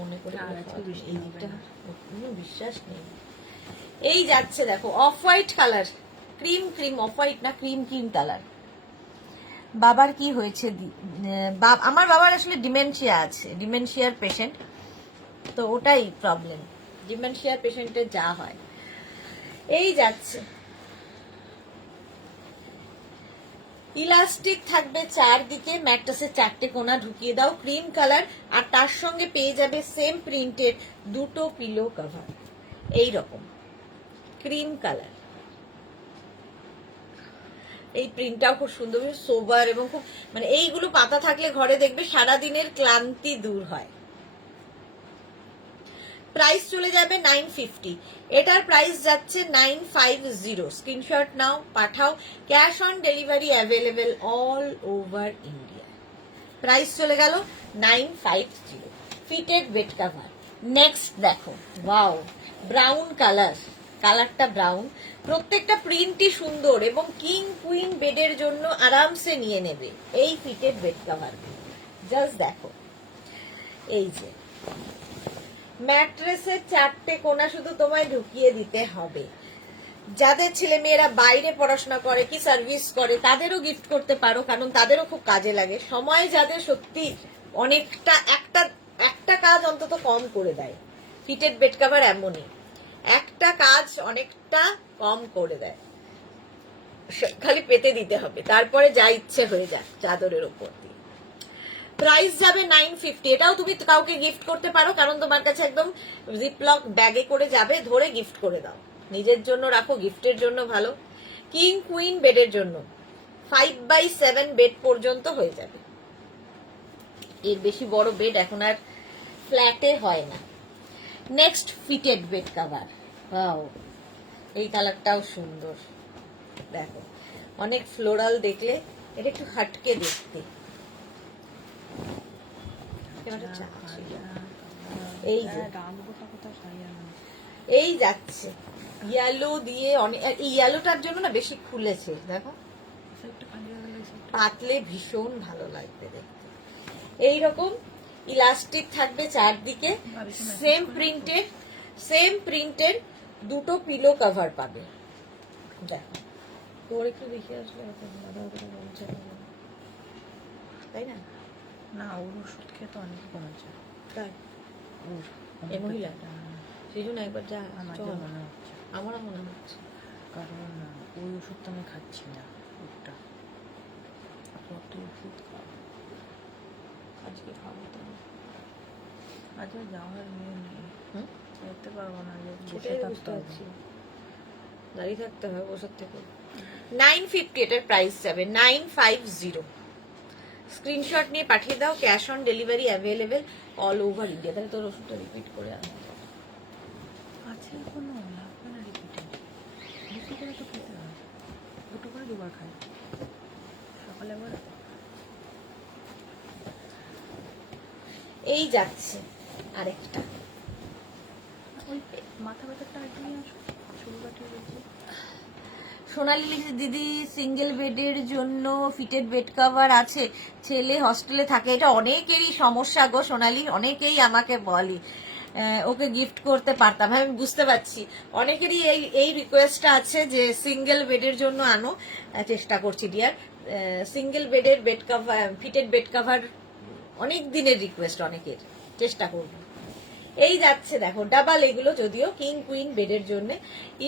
মনে করে। আর আজকে বৃষ্টি এই হবে দিকটা না। কোনো বিশ্বাস নেই। এই যাচ্ছে দেখো, off white colour, cream cream, off white না, ক্রিম ক্রিম কালার। বাবার কি হয়েছে? আমার বাবার আসলে ডিমেনশিয়া আছে, ডিমেনশিয়ার পেশেন্ট, তো ওটাই প্রবলেম, ডিমেনশিয়ার পেশেন্টের যা হয়। এই যাচ্ছে, ইলাস্টিক থাকবে চারদিকে, ম্যাট্রেসে 4টে কোণা ঢুকিয়ে দাও, ক্রিম কালার, আর তার সঙ্গে পেয়ে যাবে সেম প্রিন্টের 2টো পিলো কভার, এই রকম ক্রিম কালার। এই প্রিন্টটাও খুব সুন্দর, সোবার এবং খুব মানে এইগুলো পাতা থাকলে ঘরে দেখবে সারাদিনের ক্লান্তি দূর হয়। প্রাইস চলে যাবে 950। এটার প্রাইস যাচ্ছে 950। স্ক্রিনশট নাও, পাঠাও, cash on delivery available all over India. Price চলে গেল 950। Fitted bed cover. নেক্সট দেখো, ওয়াও, ব্রাউন কালার, কালারটা ব্রাউন, প্রত্যেকটা প্রিন্টই সুন্দর এবং কিং কুইন বেডের জন্য আরামসে নিয়ে নেবে এই ফিটেড বেড কাভার। জাস্ট দেখো, এই যে ম্যাট্রেসের 4টে কোণা শুধু তোমায় ঢুকিয়ে দিতে হবে। যাদের ছেলে মেয়েরা বাইরে পড়াশোনা করে কি সার্ভিস করে তাদেরও গিফট করতে পারো, কারণ তাদেরও খুব কাজে লাগে। সময় যাদের সত্যি অনেকটা, একটা কাজ অন্তত কম করে দেয়, ফিটেড বেড কাভার এমনই একটা কাজ অনেকটা কম করে দেয়, খালি পেতে দিতে হবে, তারপরে যা ইচ্ছে হয়ে যায় চাদরের উপর দিয়ে। প্রাইস যাবে 950। এটাও তুমি কাউকে গিফট করতে পারো, কারণ তোমার কাছে একদম জিপলক ব্যাগে করে যাবে, ধরে গিফট করে দাও, নিজের জন্য রাখো, গিফটের জন্য ভালো। কিং কুইন বেডের জন্য 5x7 বেড পর্যন্ত হয়ে যাবে, এর বেশি বড় বেড এখন আর ফ্ল্যাটে হয় না। Next fitted bed cover, wow, এই কালারটাও সুন্দর, দেখো অনেক ফ্লোরাল, দেখলে এটা একটু হাটকে দেখতে। এই যে এই যাচ্ছে ইয়েলো দিয়ে, অনেক এই ইয়েলোটার জন্য না বেশি খুলেছে, দেখো পাতলে ভীষণ ভালো লাগবে দেখতে। এইরকম ইলাস্টিক থাকবে চারদিকে, সেম প্রিন্টের দুটো পিলো কভার পাবে। দেখো তোর একটু দেখে আসলে তাই না? না, ওর ওষুধ খেয়ে তো অনেক কমেছে। তাই ওর এই মহিলাটা সেই জন্য একবার যা আমার চল। যা মনে হচ্ছে, আমারও মনে হচ্ছে, কারণ ওই ওষুধটা আমি খাচ্ছি না। ওটা কত ওষুধ খাবো, আজকে খাবো তো আজকে যাওয়ার ইয়ে নেই, যেতে পারবো না, সেটাই বুঝতে পারছি, দাঁড়িয়ে থাকতে হবে বসার থেকে। 950 এটার প্রাইস যাবে 950। স্ক্রিনশট নিয়ে পাঠিয়ে দাও, cash on delivery available all over India. তাহলে তোর ওষুধটা রিপিট করে আনা আছে এখনো, লাগবে না রিপিটে, দুটো করে তো খেতে হয়, দুটো করে দুবার খাই, সকালে একবার। এই যাচ্ছে আরেকটা, ওই মাথা ব্যথাটা একদিন আসো, চুল কাটিয়ে দিচ্ছি। সোনালি লিখেছে, দিদি সিঙ্গেল বেডের জন্য ফিটেড বেড কভার আছে, ছেলে হস্টেলে থাকে। এটা অনেকেরই সমস্যা গো সোনালি, অনেকেই আমাকে বলি ওকে গিফট করতে পারতাম। হ্যাঁ আমি বুঝতে পারছি, অনেকেরই এই রিকোয়েস্টটা আছে যে সিঙ্গেল বেডের জন্য আনো। চেষ্টা করছি ডিয়ার, সিঙ্গেল বেডের bed cover, fitted bed cover অনেক দিনের রিকোয়েস্ট অনেকের, চেষ্টা করবো। এই যাচ্ছে দেখো ডাবল, এগুলো যদিও কিং কুইন বেডের জন্য,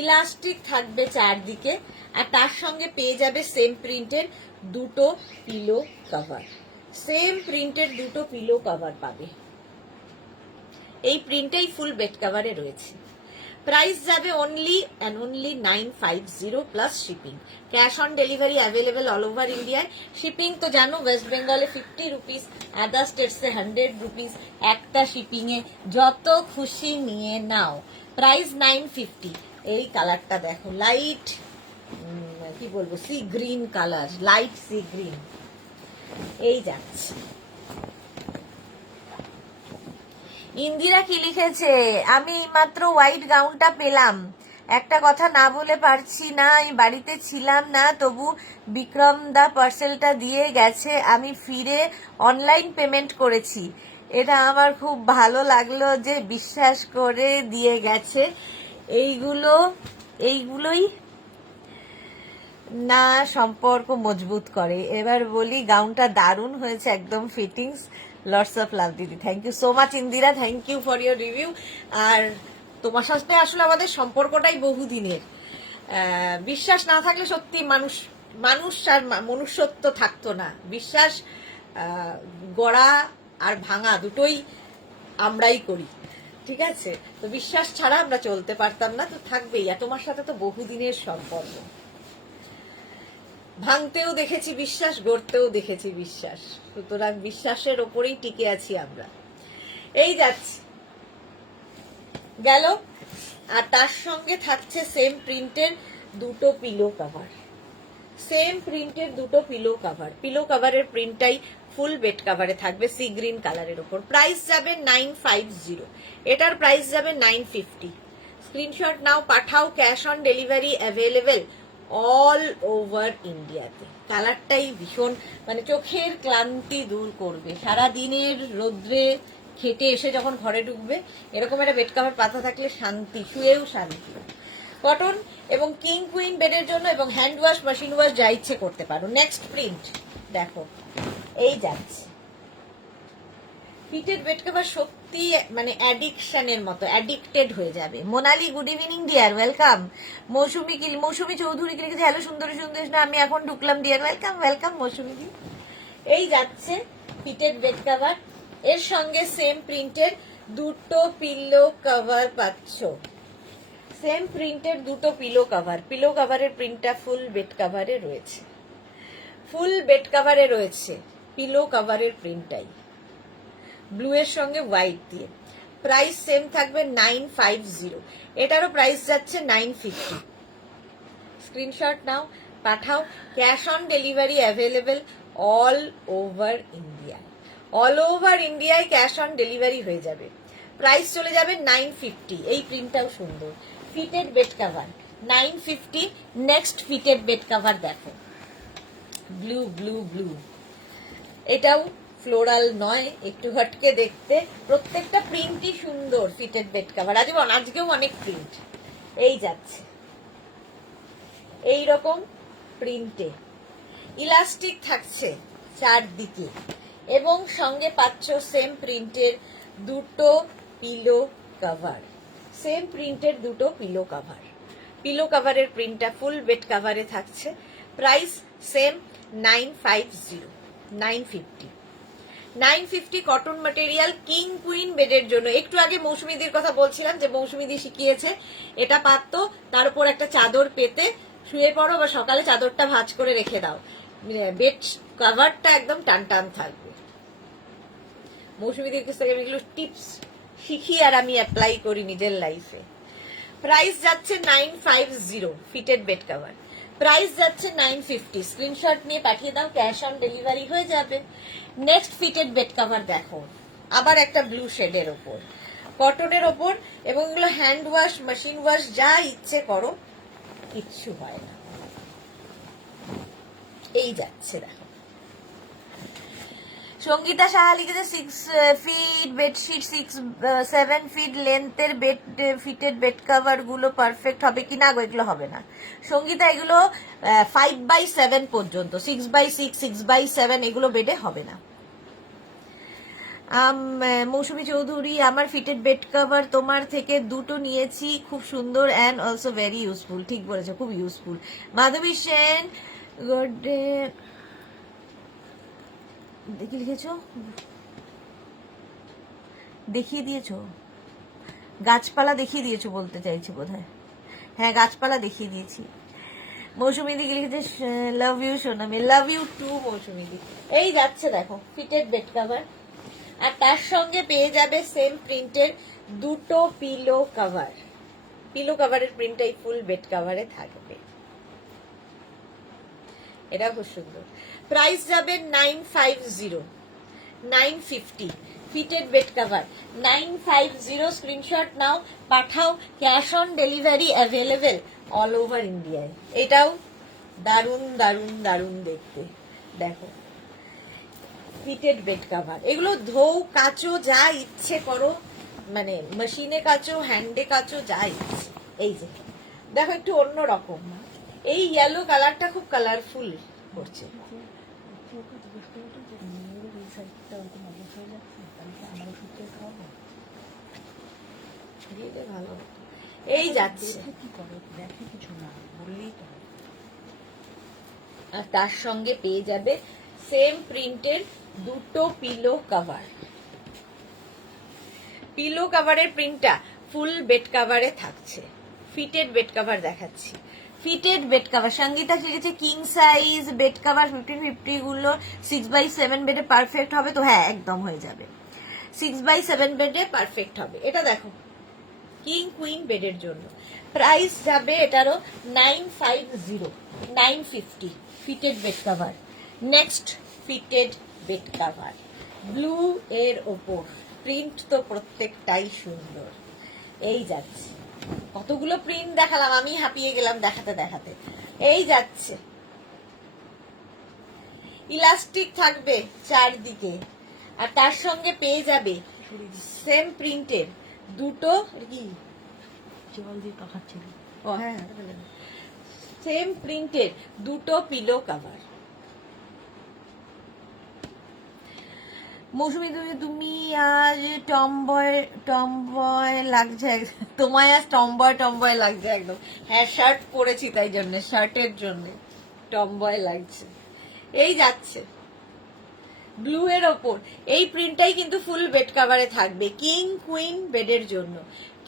ইলাস্টিক থাকবে চারদিকে, আর তার সঙ্গে পেয়ে যাবে সেম প্রিন্টের দুটো পিলো কভার। সেম প্রিন্টের দুটো পিলো কভার পাবে, এই প্রিন্টেই ফুল বেড কভারে রয়েছে। প্রাইস যাবে only and only 950 plus shipping. Cash on delivery available all over ইন্ডিয়ায়। শিপিং তো জানো, ওয়েস্ট বেঙ্গলে 50 রুপিস, আদার স্টেটসে 100 রুপিস। একটা শিপিং এ যত খুশি নিয়ে নাও। প্রাইস 950। এই কালারটা দেখো, লাইট কি বলবো, sea green colour, light sea green. এই যাচ্ছে। ইন্দিরা কি লিখেছে, আমি মাত্র হোয়াইট গাউনটা পেলাম, একটা কথা না বলে পারছি না, আমি বাড়িতে ছিলাম না, তবু বিক্রম দা পার্সেলটা দিয়ে গেছে, আমি ফিরে অনলাইন পেমেন্ট করেছি। এটা আমার খুব ভালো লাগলো যে বিশ্বাস করে দিয়ে গেছে। এইগুলোই না সম্পর্ক মজবুত করে। এবার বলি, গাউনটা দারুণ হয়েছে, একদম ফিটিংস। লটস অফ লাভ দিদি, thank you so much Indira, thank you for your review. আর তোমার সাথে আসলে আমাদের সম্পর্কটাই বহুদিনের, বিশ্বাস না থাকলে সত্যি মানুষ আর মনুষ্যত্ব থাকতো না। বিশ্বাস গড়া আর ভাঙা দুটোই আমরাই করি, ঠিক আছে? তো বিশ্বাস ছাড়া আমরা চলতে পারতাম না, তো থাকবেই। আর তোমার সাথে তো বহুদিনের সম্পর্ক, ভাঙতেও দেখেছি বিশ্বাস, গড়তেও দেখেছি বিশ্বাস, সুতরাং বিশ্বাসের ওপরেই টিকে আছি আমরা। এই যাচ্ছে গেল, আর তার সঙ্গে থাকছে সেম প্রিন্টের দুটো পিলো কভার। সেম প্রিন্টের দুটো পিলো কভার, পিলো কভারের প্রিন্টটাই ফুল বেড কভারে থাকবে সি গ্রিন কালারের উপর। প্রাইস যাবে 950, এটার প্রাইস যাবে 950। স্ক্রিনশট নাও, পাঠাও, cash on delivery available all over ইন্ডিয়াতে। কালারটাই ভীষণ, মানে চোখের ক্লান্তি দূর করবে। সারা দিনের রোদ্রে খেটে এসে যখন ঘরে ঢুকবে, এরকম একটা বেড কভার পাতা থাকলে শান্তি, শুয়েও শান্তি। কটন এবং কিং কুইন বেডের জন্য, এবং হ্যান্ড ওয়াশ, মেশিন ওয়াশ যা ইচ্ছে করতে পারো। নেক্সট প্রিন্ট দেখো, এই যাচ্ছে ফিটেড বেড কভার, সত্যি মানে অ্যাডিকশনের মতো, অ্যাডিক্টেড হয়ে যাবে। Monali good evening dear, welcome. Mousumi Chowdhury কি লিখেছে, হ্যালো সুন্দরী সুন্দর, না আমি এখন ঢুকলাম ডিয়ার, ওয়েলকাম ওয়েলকাম মৌসুমি দি। এই যাচ্ছে ফিটেড বেড কভার, এর সঙ্গে সেম প্রিন্টের দুটো পিলো কভার পাচ্ছ। সেম প্রিন্টের দুটো পিলো কভার, পিলো কভারের প্রিন্টটা ফুল বেড কভারে রয়েছে, ফুল বেড কভারে রয়েছে পিলো কভারের প্রিন্টটাই, ব্লু এর সঙ্গে হোয়াইট দিয়ে। প্রাইস সেম থাকবে 950, এটারও প্রাইস যাচ্ছে 950। স্ক্রিনশট নাও, পাঠাও। Cash on delivery available all over India. All over ইন্ডিয়ায় ক্যাশ অন ডেলিভারি হয়ে যাবে। প্রাইস চলে যাবে 950। এই প্রিন্টটাও সুন্দর, fitted bed cover 950। Next fitted bed cover দেখো, ব্লু ব্লু ব্লু। এটাও ফ্লোরাল নয়, একটু হটকে দেখতে, প্রত্যেকটা প্রিন্টই সুন্দর। ফিটেড বেড কাভার আজকেও অনেক প্রিন্ট। এই যাচ্ছে এই রকম প্রিন্টে, ইলাস্টিক থাকছে চারদিকে, এবং সঙ্গে পাচ্ছ সেম প্রিন্টের দুটো পিলো কভার। সেম প্রিন্টের দুটো পিলো কভার। পিলো কভারের প্রিন্টটা ফুল বেড কভারে থাকছে। Price same 950, 950। 950 cotton material, king queen বেডের জন্য। একটু আগে মৌসুমীদির কথা বলছিলাম যে মৌসুমীদি শিখিয়েছে এটা পাততো, তার উপর একটা চাদর পেতে শুয়ে পড়ো, বা সকালে চাদরটা ভাঁজ করে রেখে দাও, বেড কভারটা একদম টান টান থাকবে। মৌসুমীদির কাছ থেকে আমি এগুলো টিপস শিখি আর আমি অ্যাপ্লাই করি নিজের লাইফে। প্রাইস যাচ্ছে 950 ফিটেড বেড কভার। প্রাইস যাচ্ছে 950। স্ক্রিনশট নিয়ে পাঠিয়ে দাও, ক্যাশ অন ডেলিভারি হয়ে যাবে। নেক্সট ফিটেড বেড কভার দেখো, আবার একটা ব্লু শেডের ওপর, কটনের ওপর, এবং এগুলো হ্যান্ড ওয়াশ, মেশিন ওয়াশ, যা ইচ্ছে করো, কিচ্ছু হয় না। এই যাচ্ছে দেখো। সঙ্গীতা সাহা লিখেছে 6 ফিট বেডশিট, 7 ফিট লেন্থের বেড ফিটেড বেড কভার গুলো পারফেক্ট হবে কি না? এগুলো হবে না সঙ্গীতা, এগুলো 5/7 পর্যন্ত, 6/6, 6/7 এগুলো বেডে হবে না। মৌসুমী চৌধুরী, আমার ফিটেড বেড কভার তোমার থেকে দুটো নিয়েছি, খুব সুন্দর অ্যান্ড অলসো ভেরি ইউজফুল। ঠিক বলেছো, খুব ইউজফুল। মাধবী সেন, গুড ডে, দেখি লিখেছো, দেখিয়ে দিয়েছো, গাছপালা দেখিয়ে দিয়েছো বলতে চাইছি বোধহয়। হ্যাঁ, গাছপালা দেখিয়ে দিয়েছি। মৌসুমী দিকে লিখেছে লাভ ইউ সোনামি, লাভ ইউ টু মৌসুমী দি। এই যাচ্ছে দেখো ফিটেড বেড কভার, আর তার সঙ্গে পেয়ে যাবে সেম প্রিন্টের দুটো পিলো কভার। পিলো কভারের প্রিন্টটাই ফুল বেড কভারে থাকবে। এটা খুব সুন্দর। প্রাইস যাবে 950, 950 ফিটেড বেড কভার 950। স্ক্রিনশট নাও, পাঠাও। Cash on delivery available all over ইন্ডিয়ায়। এটাও দারুন দারুন দারুন দেখতে। দেখো ফিটেড বেড কভার, এগুলো ধোও, কাচো, যা ইচ্ছে করো, মানে মেশিনে কাচো, হ্যান্ডে কাচো, যা ইচ্ছে। এই যে দেখো একটু অন্য রকম, এই ইয়েলো কালারটা খুব কালারফুল করছে। ভালো, এই যাচ্ছে। আর তার সঙ্গে পেয়ে যাবে সেম প্রিন্টের দুটো পিলো কভার। পিলো কভারের প্রিন্টটা ফুল বেড কভারে থাকছে। ফিটেড বেড কভার দেখাচ্ছি, ফিটেড বেড কভার। সঙ্গীতা শিখেছে কিং সাইজ বেড কভার 1550 গুলো 6/7 বেডে পারফেক্ট হবে তো? হ্যাঁ, একদম হয়ে যাবে, 6/7 বেডে পারফেক্ট হবে। এটা দেখো কিং কুইন বেডের জন্য। প্রাইস যাবে এটারও 950, 950 fitted bed cover. Next fitted bed cover, blue এর ওপর প্রিন্ট তো প্রত্যেকটাই সুন্দর। এই যাচ্ছে, কতগুলো প্রিন্ট দেখালাম, আমি হাঁপিয়ে গেলাম দেখাতে দেখাতে। এই যাচ্ছে, ইলাস্টিক থাকবে চারদিকে, আর তার সঙ্গে পেয়ে যাবে সেম প্রিন্টের দুটো, কি জল দিয়ে কাকাচ্ছিল, ও হ্যাঁ, সেম প্রিন্টের দুটো পিলো কভার। মৌসুমী তুমি আজ টমবয় লাগছে, তোমায় আজ টমবয় লাগছে একদম। হ্যাঁ, শার্ট পরেছি তাই জন্য, শার্টের জন্য টমবয় লাগছে। এই যাচ্ছে ব্লু এর ওপর, এই প্রিন্টটাই কিন্তু ফুল বেড কভারে থাকবে। কিং কুইন বেডের জন্য,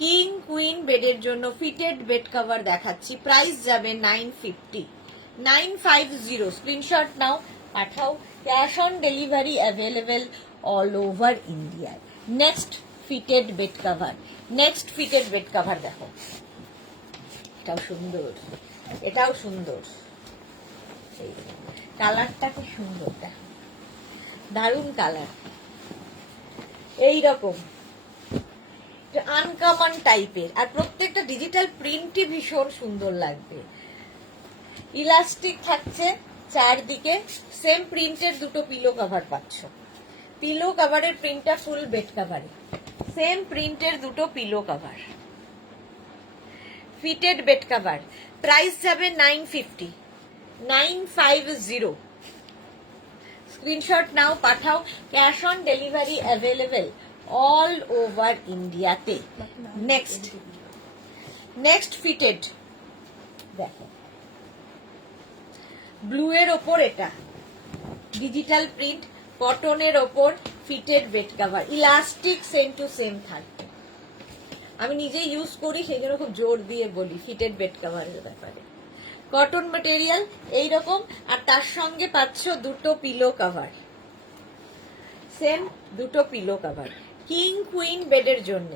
কিং কুইন বেডের জন্য ফিটেড বেড কভার দেখাচ্ছি। প্রাইস যাবে 950, 950। স্ক্রিনশট নাও, পাঠাও। Cash on delivery available all over ইন্ডিয়ায়। Next fitted bed cover, next fitted bed cover দেখো, এটাও সুন্দর। এটাও সুন্দর, কালারটা কি সুন্দর, দারুন কালার, এইরকম আনকমন টাইপের, আর প্রত্যেকটা ডিজিটাল প্রিন্টই ভীষণ সুন্দর লাগবে। ইলাস্টিক থাকছে চারদিকে, সেম প্রিন্টের দুটো পিলো কভার পাচ্ছ। পিলো কভারের প্রিন্টটা ফুল বেড কভারে, সেম প্রিন্টের দুটো pillow cover, fitted bed cover. Price যাবে 950, 950। স্ক্রিনশট নাও, পাঠাও। Cash on delivery available all over ইন্ডিয়াতে। নেক্সট ফিটেড, দেখো ব্লু এর ওপর, এটা ডিজিটাল প্রিন্ট, কটনের ওপর fitted bed cover, elastic same to same থাকবে। আমি নিজে ইউজ করি, সেই জন্য খুব জোর দিয়ে বলি ফিটেড বেড কভারের ব্যাপারে। কটন ম্যাটেরিয়াল এইরকম, আর তার সঙ্গে পাচ্ছ দুটো পিলো কভার, সেম দুটো পিলো কভার, কিং কুইন বেডের জন্য।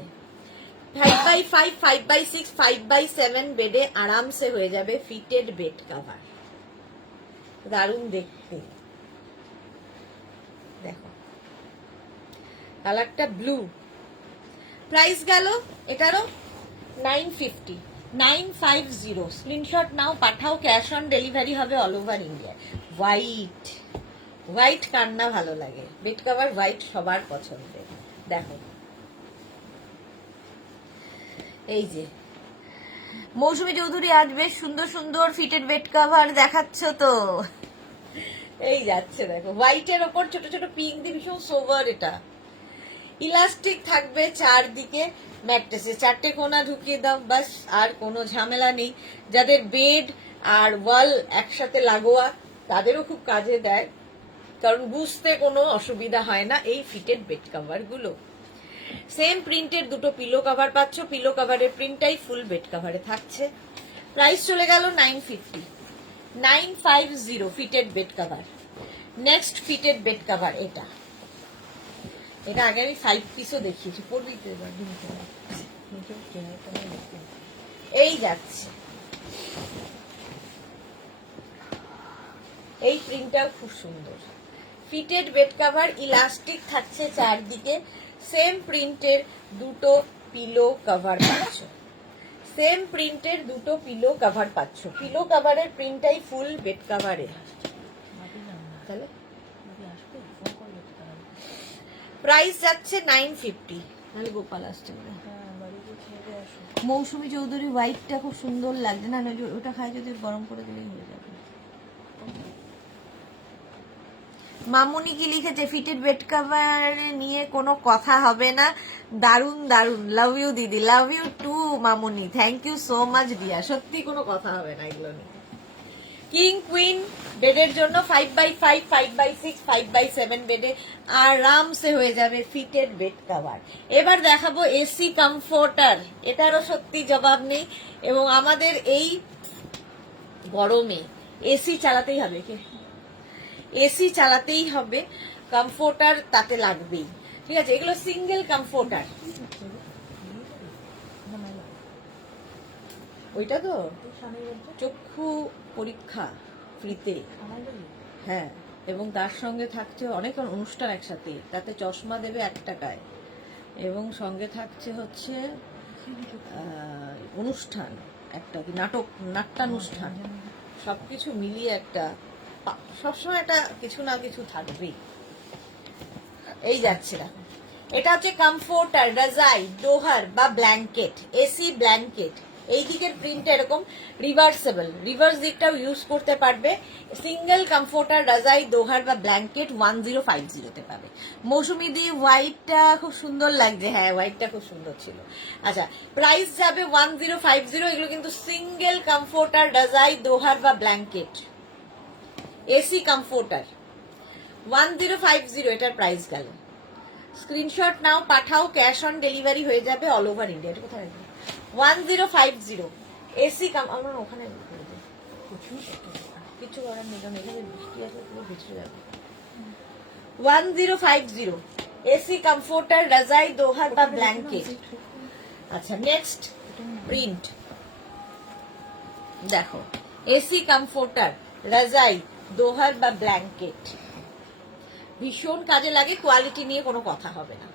5x5, 5x6, 5x7 বেডে আরামসে হয়ে যাবে ফিটেড বেড কভার। দারুণ দেখতে, দেখো কালারটা ব্লু। প্রাইস গেল এটারও 950, 950। স্ক্রিনশট নাও, পাঠাও। ক্যাশ অন ডেলিভারি হবে all over India. White, white কার না ভালো লাগে, বেড কভার হোয়াইট সবার পছন্দের। দেখো এই যে মৌসুমী চৌধুরী আজ বেশ সুন্দর সুন্দর ফিটেড বেড কভার দেখাচ্ছ তো, এই যাচ্ছে দেখো হোয়াইটের ওপর ছোট ছোট পিঙ্ক দিয়ে, ভীষণ সোভার। এটা ইলাস্টিক থাকবে চারদিকে, ম্যাট্রেসে চারটে কোণা ঢুকিয়ে দাও, বাস আর কোনো ঝামেলা নেই। যাদের বেড আর ওয়াল একসাথে লাগোয়া, তাদেরও খুব কাজে দেয়, কারণ বুঝতে কোনো অসুবিধা হয় না এই ফিটেড বেড কভার গুলো। সেম প্রিন্টের দুটো পিলো কভার পাচ্ছ, পিলো কভারের প্রিন্টটাই ফুল বেড কভারে থাকছে। প্রাইস চলে গেল 950, 950 fitted bed cover. Next fitted bed cover, এটা এটা আগে আমি 5 পিসও দেখিয়েছি, পড়বি তো এবার। এই যাচ্ছে, এই প্রিন্টটাও খুব সুন্দর। ফিটেড বেড কভার, ইলাস্টিক থাকছে চারদিকে, সেম প্রিন্টের দুটো পিলো কভার পাচ্ছ, সেম প্রিন্টের দুটো পিলো কভার পাচ্ছ। পিলো কভারের প্রিন্টটাই ফুল বেড কভারে। তাহলে প্রাইস যাচ্ছে 950। তাহলে গোপাল আসছে, মৌসুমী চৌধুরী হোয়াইটটা খুব সুন্দর লাগছে না, ওটা খাই যদি গরম করে দিলেই হয়ে যাবে। মামুনি কি লিখেছে, ফিটেড বেড কভার নিয়ে কোনো কথা হবে না, দারুন দারুন, লাভ ইউ দিদি, লাভ you two Mamuni, thank you so much ডিয়া। সত্যি কোনো কথা হবে না এগুলো নিয়ে। কিং কুইন বেডের জন্য 5x5, 5x6, 5x7 বেডে আরামসে হয়ে যাবে ফিটেড বেড কভার। এবার দেখাবো এসি কমফোর্টার, এটারও সত্যি জবাব নেই, এবং আমাদের এই গরমে এসি চালাতেই হবে, এসি চালাতেই হবে, কমফোর্টার তাতে লাগবেই। ঠিক আছে, এগুলো সিঙ্গেল কমফোর্টার। ওইটা তো চক্ষু পরীক্ষা ফ্রিতে, হ্যাঁ, এবং তার সঙ্গে থাকছে অনেক অনুষ্ঠান একসাথে, তাতে চশমা দেবে 1 টাকায়, এবং সঙ্গে থাকছে হচ্ছে অনুষ্ঠান, একটা কি নাট্যানুষ্ঠান, সবকিছু মিলিয়ে একটা, সবসময় একটা কিছু না কিছু থাকবেই। এই যাচ্ছে না, এটা হচ্ছে কমফোর্টার, রাজাই, দোহার বা ব্ল্যাঙ্কেট, এসি ব্ল্যাঙ্কেট। এই দিকের প্রিন্টটা এরকম রিভার্সেবল, রিভার্স দিকটাও ইউজ করতে পারবে। সিঙ্গেল কমফোর্টার, রাজাই, দোহার বা ব্ল্যাঙ্কেট 1050-তে পাবে। মৌসুমি দি হোয়াইটটা খুব সুন্দর লাগছে, হ্যাঁ হোয়াইটটা খুব সুন্দর ছিল। আচ্ছা, প্রাইস যাবে 1050। এগুলো কিন্তু সিঙ্গেল কমফোর্টার, রাজাই, দোহার বা ব্ল্যাঙ্কেট, এসি কমফোর্টার 1050, এটার প্রাইস গেল। স্ক্রিনশট নাও, পাঠাও। ক্যাশ অন ডেলিভারি হয়ে যাবে অল ওভার ইন্ডিয়া। এটা কোথায় 1050 এসি আমরা ওখানে কিছু করার নেই, কারণ এখানে বৃষ্টি আসলে পুরো ভিজে যাবে। 1050 এসি কমফোর্টার, রাজাই, দোহার বা ব্ল্যাঙ্কেট। আচ্ছা, নেক্সট প্রিন্ট, দেখো এসি কমফোর্টার, রাজাই, দোহার বা ব্ল্যাঙ্কেট, ভীষণ কাজে লাগে, কোয়ালিটি নিয়ে কোনো কথা হবে না।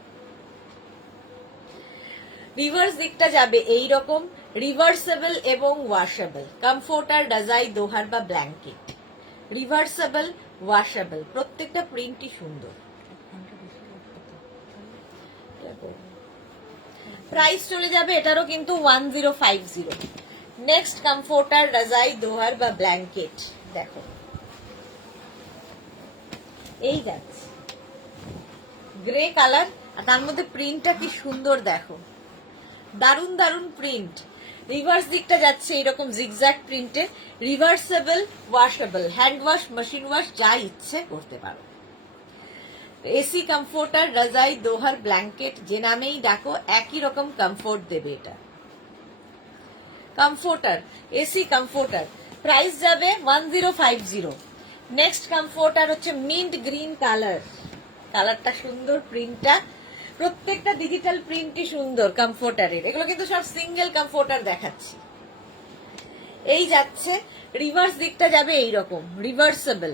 রিভার্স দিকটা যাবে এই রকম, রিভার্সেবল এবং ওয়াশেবল, কমফোর্টার, রাজাই, দোহার বা ব্ল্যাঙ্কেট, রিভার্সেবল, ওয়াশেবল, প্রত্যেকটা প্রিন্টই সুন্দর। প্রাইস চলে যাবে এটারও কিন্তু 1050। নেক্সট কমফোর্টার, রাজাই, দোহার বা ব্ল্যাঙ্কেট, দেখো এই যাচ্ছে গ্রে কালার, আর তার মধ্যে প্রিন্টটা কি সুন্দর দেখো, দারুন দারুন প্রিন্ট। রিভার্স দিকটা যাচ্ছে এরকম জিগজ্যাগ প্রিন্টে, reversible, washable, hand wash, machine wash, যা ইচ্ছে করতে পারো। এসি কমফোর্টার, রাজাই, দোহার, ব্ল্যাঙ্কেট, যে নামেই ডাকো একই রকম কমফোর্ট দেবে এটা। কমফোর্টার, এসি কমফোর্টার, প্রাইস যাবে 1050। নেক্সট কমফোর্টার হচ্ছে মিন্ট গ্রিন কালার, কালারটা সুন্দর, প্রিন্টটা প্রত্যেকটা ডিজিটাল প্রিন্টই সুন্দর কমফোর্টারের। এগুলো কিন্তু সব সিঙ্গেল কমফোর্টার দেখাচ্ছি। এই যাচ্ছে, রিভার্স দিকটা যাবে এইরকম, রিভার্সেবল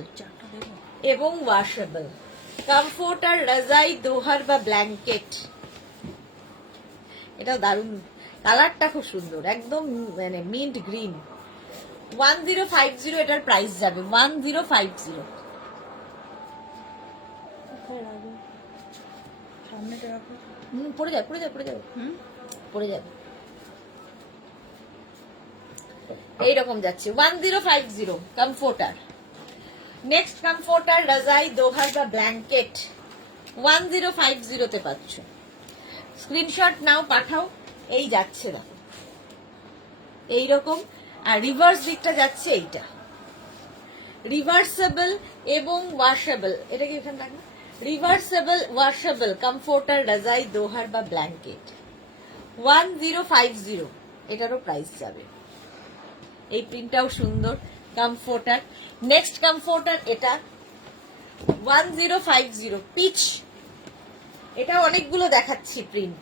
এবং ওয়াশেবল, কমফোর্টার, রাজাই, দোহার বা ব্ল্যাঙ্কেট। এটা দারুণ, কালারটা খুব সুন্দর, একদম মানে মিন্ট গ্রিন। 1050 এটার প্রাইস যাবে 1050। সামনেটা রাখো। পড়ে যাবে, পড়ে যাবে, পড়ে যাবে, পড়ে যাবে। এইরকম যাচ্ছে 1050 কমফোর্টার। নেক্সট কমফোর্টার, রাজাই, দোহার বা ব্ল্যাঙ্কেট, 1050 তে পাচ্ছ। স্ক্রিনশট নাও, পাঠাও। এই যাচ্ছে দেখো এইরকম, আর রিভার্স দিকটা যাচ্ছে এইটা, রিভার্সেবল এবং ওয়াশেবল। এটা কি এখানে রাখবে, রিভার্সেবল, ওয়াশেবল, কমফোর্টার, রাজাই, দোহার বা ব্ল্যাঙ্কেট, 1050। এটারও প্রাইস যাবে। এই প্রিন্টটাও সুন্দর, কমফোর্টার। নেক্সট কমফোর্টার এটা 1050 পিচ, এটা অনেকগুলো দেখাচ্ছি প্রিন্ট।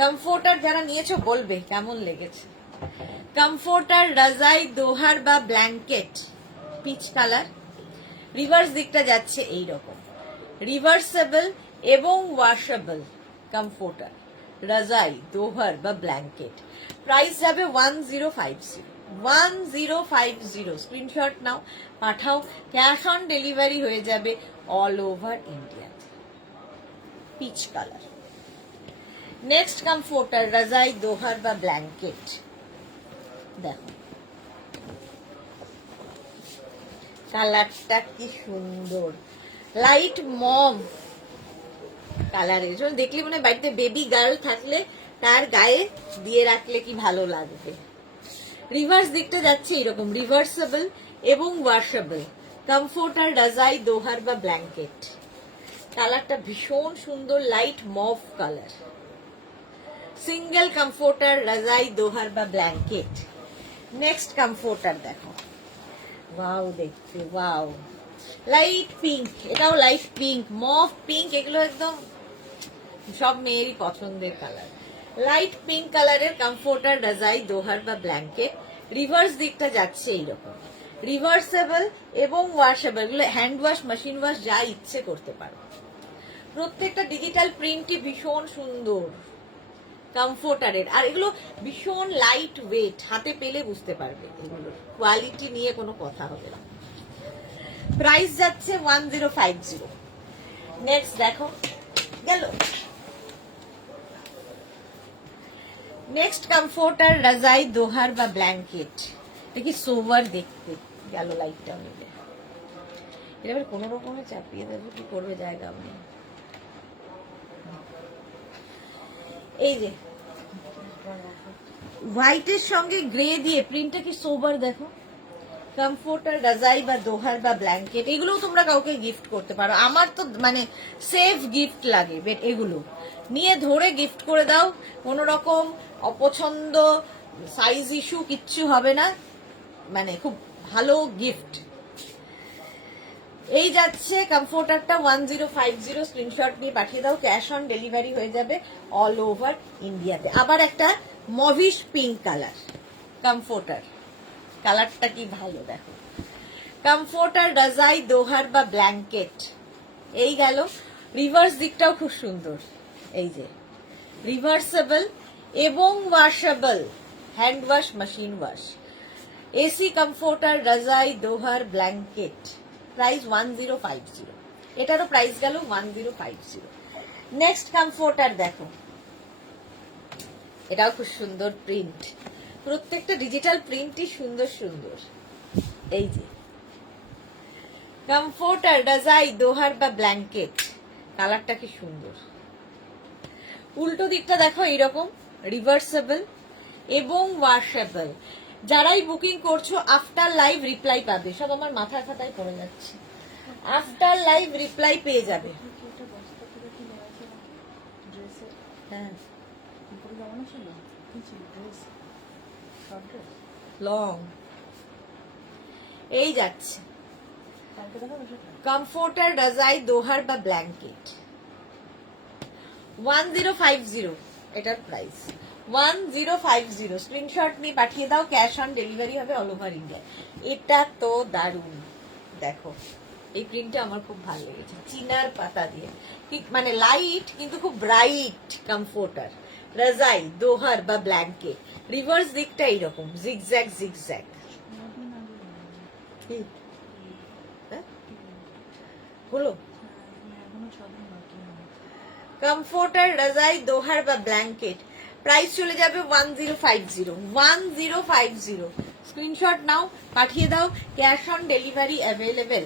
কমফোর্টার যারা নিয়েছো বলবে কেমন লেগেছে। কমফোর্টার, রাজাই, দোহার বা ব্ল্যাঙ্কেট, পিচ কালার, রিভার্স দিকটা যাচ্ছে এইরকম, রিভার্সেবল এবং ওয়াশেবল, কমফোর্টার, রাজাই, দোহার বা ব্ল্যাঙ্কেট, প্রাইস যাবে 1050। 1050 স্ক্রিনশট নাও, পাঠাও, ক্যাশ অন ডেলিভারি হয়ে যাবে all over India. Peach colour. Next comforter, রাজাই, দোহার বা ব্ল্যাঙ্কেট, দেখো কালারটা কি সুন্দর, লাইট মভ কালারের। দেখলে মনে হয় বাড়িতে বেবি গার্ল থাকলে তার গায়ে দিয়ে রাখলে কি ভালো লাগবে। রিভার্স দিকটা যাচ্ছে এরকম, রিভার্সেবল এবং ওয়াশেবল, কমফোর্টার, রাজাই, দোহার বা ব্ল্যাঙ্কেট, কালারটা ভীষণ সুন্দর, light mauve colour. Single comforter, রাজাই, দোহার বা ব্ল্যাঙ্কেট। নেক্সট কমফোর্টার দেখো, ওয়াও দেখতে, ওয়াও, লাইট পিঙ্ক, এটাও লাইট পিঙ্ক, মভ পিঙ্ক, এগুলো একদম সব মেয়েরই পছন্দের কালার। লাইট পিঙ্ক কালারের কমফোর্টার, রাজাই, দোহার বা ব্ল্যাঙ্কেট, রিভার্স দিকটা যাচ্ছে এইরকম, রিভার্সেবল এবং ওয়াশেবল, এগুলো হ্যান্ড ওয়াশ, মেশিন ওয়াশ, যা ইচ্ছে করতে পারো। প্রত্যেকটা ডিজিটাল প্রিন্টই ভীষণ সুন্দর কমফোর্টারের, আর এগুলো ভীষণ লাইট ওয়েট, হাতে পেলে বুঝতে পারবে এগুলো কোয়ালিটি নিয়ে কোনো কথা হবে না। প্রাইস যাচ্ছে 1050। নেক্সট দেখো গেল, নেক্সট কমফোর্টার, রাজাই, দোহার বা ব্ল্যাঙ্কেট, এটা কি সোভার দেখতে, গেল লাইটটা মিলে। এবার কোন রকমে চাপিয়ে দেবো, কি করবে, জায়গা নেই। এই যে হোয়াইটের সঙ্গে গ্রে দিয়ে প্রিন্টটা কি সোবার দেখো, কমফোর্টার, রাজাই বা দোহার বা ব্ল্যাঙ্কেট, এগুলোও তোমরা কাউকে গিফট করতে পারো। আমার তো মানে সেফ গিফট লাগে, এগুলো নিয়ে ধরে গিফট করে দাও, কোনো রকম অপছন্দ, সাইজ ইস্যু কিচ্ছু হবে না, মানে খুব ভালো গিফট। এই যাচ্ছে কমফোর্টারটা 1050, স্ক্রিনশট নিয়ে পাঠিয়ে দাও, ক্যাশ অন ডেলিভারি হয়ে যাবে অল ওভার ইন্ডিয়াতে। আবার একটা মভিশ পিঙ্ক কালার, কমফোর্টার, কালারটা কি ভালো দেখো, কমফোর্টার রাজাই দোহার বা ব্ল্যাঙ্কেট। এই গেল, রিভার্স দিকটাও খুব সুন্দর, এই যে রিভার্সেবল এবং washable, hand wash, machine wash. AC comforter রাজাই দোহার ব্ল্যাঙ্কেট, প্রাইস 1050, এটারও প্রাইস গেল 1050। নেক্সট কমফোর্টার দেখো, এটাও খুব সুন্দর প্রিন্ট, প্রত্যেকটা ডিজিটাল প্রিন্টই সুন্দর সুন্দর। এই যে কমফোর্টার রাজাই দোহার বা ব্ল্যাঙ্কেট, কালারটা কি সুন্দর। উল্টো দিকটা দেখো এইরকম, রিভার্সেবল এবং ওয়াশেবল। যারাই বুকিং করছো আফটার লাইভ রিপ্লাই পাবে, সব আমার মাথার খাতায় পড়ে যাচ্ছে, আফটার লাইভ রিপ্লাই পেয়ে যাবে। হ্যাঁ, লং এই যাচ্ছে, কমফোর্টার রাজাই দোহার বা ব্ল্যাঙ্কেট 1050, এটার প্রাইস 1050। স্ক্রিনশট নিয়ে পাঠিয়ে দাও, ক্যাশ অন ডেলিভারি হবে অল ওভার ইন্ডিয়া। এটা তো দারুণ, দেখো এই প্রিন্টটা আমার খুব ভালো লেগেছে, চিনার পাতা দিয়ে, ঠিক মানে লাইট কিন্তু খুব ব্রাইট। কমফোর্টার রাজাই দোহার বা ব্ল্যাঙ্কেট, রিভার্স দিকটা এইরকম জিগজ্যাগ জিগজ্যাগ। হলো কমফোর্টার রাজাই দোহার বা ব্ল্যাঙ্কেট, প্রাইস চলে যাবে 1050, 1050। স্ক্রিনশট নাও, পাঠিয়ে দাও, cash on delivery available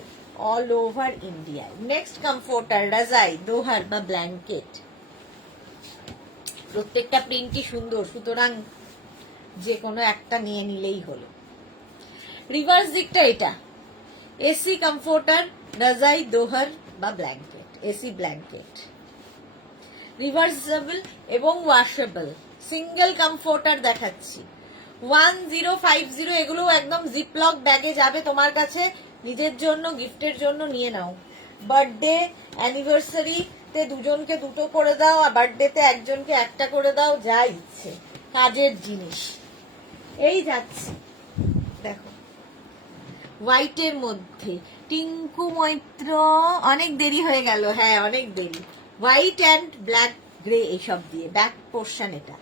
all over ইন্ডিয়ায়। নেক্সট কমফোর্টার রাজাই দোহার বা ব্ল্যাঙ্কেট, প্রত্যেকটা প্রিন্টই সুন্দর, সুতরাং যে কোনো একটা নিয়ে নিলেই হলো। রিভার্স দিকটা এটা, এসি কমফোর্টার রাজাই দোহার বা ব্ল্যাঙ্কেট, এসি ব্ল্যাঙ্কেট, রিভার্সেবল এবং ওয়াশেবল। সিঙ্গেল কমফোর্টার দেখাচ্ছি 1050, এগুলো একদম জিপলক ব্যাগে যাবে তোমার কাছে, নিজের জন্য গিফটের জন্য নিয়ে নাও। বার্থডে অ্যানিভার্সারি তে দুজনকে দুটো করে দাও, আর বার্থডেতে একজনকে একটা করে দাও, যা ইচ্ছে, কাজের জিনিস। এই যাচ্ছে দেখো হোয়াইটের মধ্যে, টিঙ্কু মৈত্র অনেক দেরি হয়ে গেল, হ্যাঁ অনেক দেরি। হোয়াইট অ্যান্ড ব্ল্যাক গ্রে এইসব দিয়ে ব্যাক পোর্শন, এটা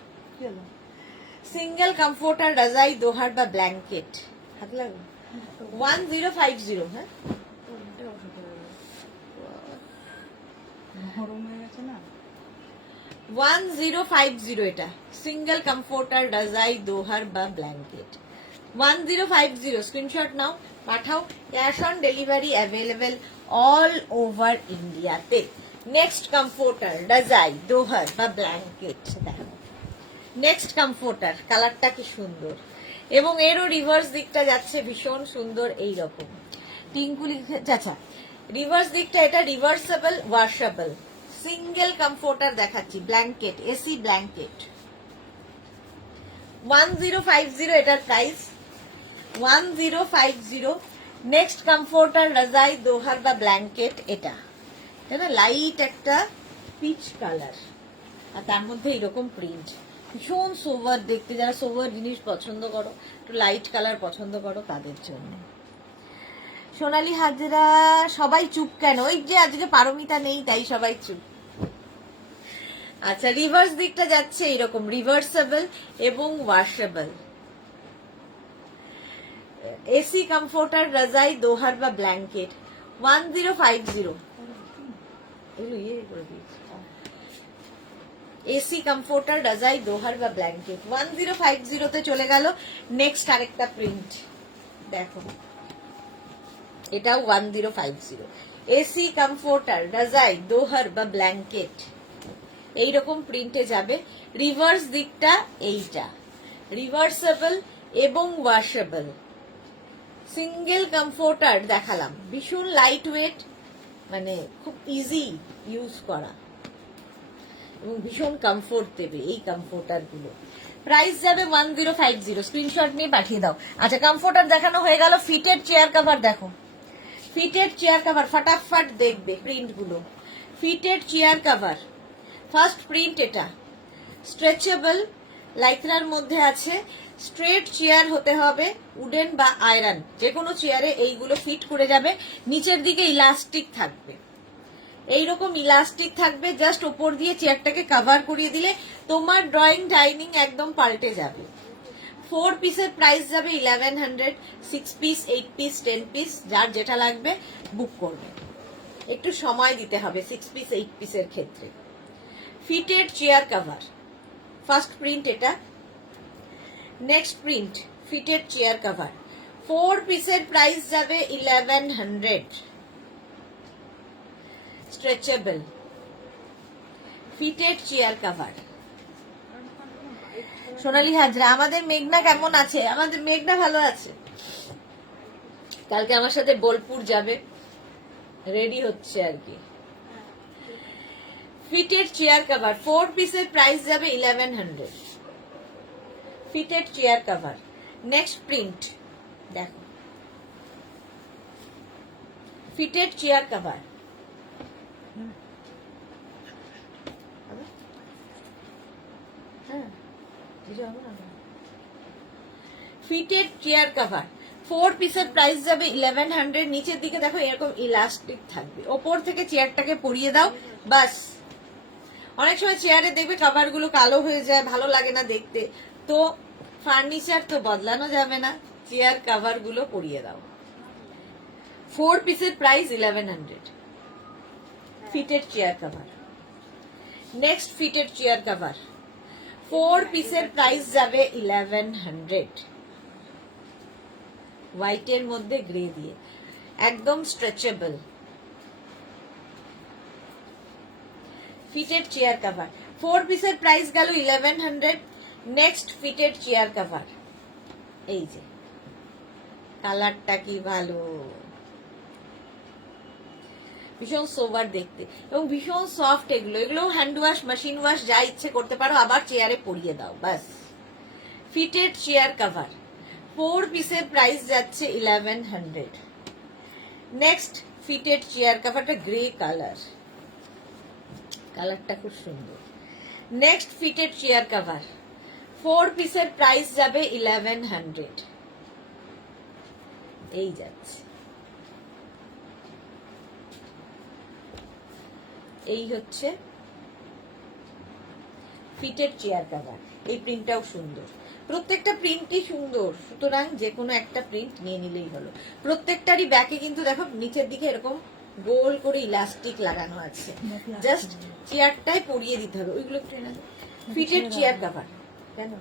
সিঙ্গেল কমফোর্টার রাজাই দোহার বা ব্ল্যাঙ্কেট, হাত লাগবে 1050। হ্যাঁ গরম হয়ে গেছে না, 1050, এটা সিঙ্গেল কমফোর্টার রাজাই দোহার বা ব্ল্যাঙ্কেট 1050। স্ক্রিনশট নাও, পাঠাও, cash on delivery available all over ইন্ডিয়াতে। নেক্সট কমফোর্টার রাজাই দোহার বা ব্ল্যাঙ্কেট দেখো, নেক্সট কমফোর্টার, কালারটা কি সুন্দর, এবং এরও রিভার্স দিকটা যাচ্ছে ভীষণ সুন্দর এইরকম, টিঙ্কু লিখেছে। আচ্ছা, রিভার্স দিকটা এটা রিভার্সেবল ওয়াশেবল, সিঙ্গেল কমফোর্টার দেখাচ্ছি, ব্ল্যাঙ্কেট, এসি ব্ল্যাঙ্কেট 1050, এটার প্রাইস 1050। নেক্সট কমফোর্টার রাজাই দোহার বা ব্ল্যাঙ্কেট, এটা লাইট একটা পিচ কালার, আর তার মধ্যে এরকম প্রিন্ট, ভীষণ সোভার দেখতে, যারা সোভার জিনিস পছন্দ করো, একটু লাইট কালার পছন্দ করো তাদের জন্য। সোনালী হাজরা, সবাই চুপ কেন? ওই যে আজকে পারমিতা নেই তাই সবাই চুপ। আচ্ছা, রিভার্স দিকটা যাচ্ছে এইরকম, রিভার্সেবল এবং ওয়াশেবল, এসি কমফোর্টার রাজাই দোহার বা ব্ল্যাঙ্কেট 1050। এগুলো ইয়ে করে দিয়েছি, এসি কমফোর্টার রাজাই দোহার বা ব্ল্যাঙ্কেট 1050 চলে গেল। নেক্সট আরেকটা প্রিন্ট দেখো, এটাও 1050, এসি কমফোর্টার রাজাই দোহার বা ব্ল্যাঙ্কেট, এইরকম প্রিন্টে যাবে। রিভার্স দিকটা এইটা, রিভার্সেবল এবং ওয়াশেবল, সিঙ্গেল কমফোর্টার দেখালাম, ভীষণ লাইট ওয়েট, মানে খুব ইজি ইউজ করা এবং ভীষণ কমফোর্ট দেবে এই কমফোর্টার গুলো। প্রাইস যাবে 1050, স্ক্রিনশট নিয়ে পাঠিয়ে দাও। আচ্ছা, কমফোর্টার দেখানো হয়ে গেল, ফিটেড চেয়ার কভার দেখো, ফিটেড চেয়ার কভার ফটাফট দেখবে প্রিন্ট গুলো। Fitted chair cover, first print এটা, স্ট্রেচেবল, লাইক্রার মধ্যে আছে, স্ট্রেট চেয়ার হতে হবে, উডেন বা আয়রন যে কোনো চেয়ারে এইগুলো ফিট করে যাবে। নিচের দিকে ইলাস্টিক থাকবে, এইরকম ইলাস্টিক থাকবে, জাস্ট ওপর দিয়ে চেয়ারটাকে কভার করিয়ে দিলে তোমার ড্রয়িং ডাইনিং একদম পাল্টে যাবে। 4 পিসের প্রাইস যাবে 1100, 6 পিস, 8 পিস, 10 পিস, যার যেটা লাগবে বুক করবে। একটু সময় দিতে হবে 6 পিস 8 পিসের ক্ষেত্রে। Fitted chair cover, first print এটা। Next print fitted chair cover, 4 পিসের প্রাইস যাবে 1100, stretchable fitted chair cover. Sonali Hazra, আমাদের মেঘনা কেমন আছে? আমাদের মেঘনা ভালো আছে, কালকে আমার সাথে বোলপুর যাবে, রেডি হচ্ছে আর কি। ফিটেড চেয়ার কভার 4 পিসের প্রাইস যাবে 1100, fitted chair cover. Next print দেখো, fitted chair cover, fitted chair cover 4 পিসের প্রাইস যাবে 1100। নিচের দিকে দেখো এরকম ইলাস্টিক থাকবে, ওপর থেকে চেয়ারটাকে পরিয়ে দাও বাস। অনেক সময় চেয়ারে দেখবে কভার গুলো কালো হয়ে যায়, ভালো লাগে না দেখতে, তো ফার্নিচার তো বদলানো যাবে না, চেয়ার কভার গুলো পরিয়ে দাও। 4 পিসের price 1100, fitted chair cover. Next fitted chair cover 4 পিসের প্রাইস যাবে 1100, হোয়াইটের মধ্যে গ্রে দিয়ে, একদম স্ট্রেচেবল ফিটেড চেয়ার কভার। 4 পিসের প্রাইস গেল 1100। নেক্সট ফিটেড চেয়ার কভার, এই যে কালারটা কি ভালো, ভীষণ সোবার দেখতে এবং ভীষণ সফট। এগুলো হ্যান্ড ওয়াশ, মেশিন ওয়াশ যা ইচ্ছে করতে পারো, আবার চেয়ারে পরিয়ে দাও বাস। ফিটেড চেয়ার কভার 4 পিসের প্রাইস যাচ্ছে 1100। নেক্সট ফিটেড চেয়ার কভারটা গ্রে কালার, কালারটা খুব সুন্দর। নেক্সট ফিটেড চেয়ার কভার 4 পিসের প্রাইস যাবে 1100, এই যাচ্ছে। এই হচ্ছে ফিটেড চেয়ার কভার। এই প্রিন্টটাও সুন্দর, প্রত্যেকটা প্রিন্টই সুন্দর, সুতরাং যে কোনো একটা প্রিন্ট নিয়ে নিলেই হলো। প্রত্যেকটারই ব্যাকে কিন্তু দেখো নিচের দিকে এরকম গোল করে ইলাস্টিক লাগানো আছে, জাস্ট চেয়ারটাই পরিয়ে দিতে হবে। ওইগুলো একটু এনে দাও। ফিটেড চেয়ার কভার কেন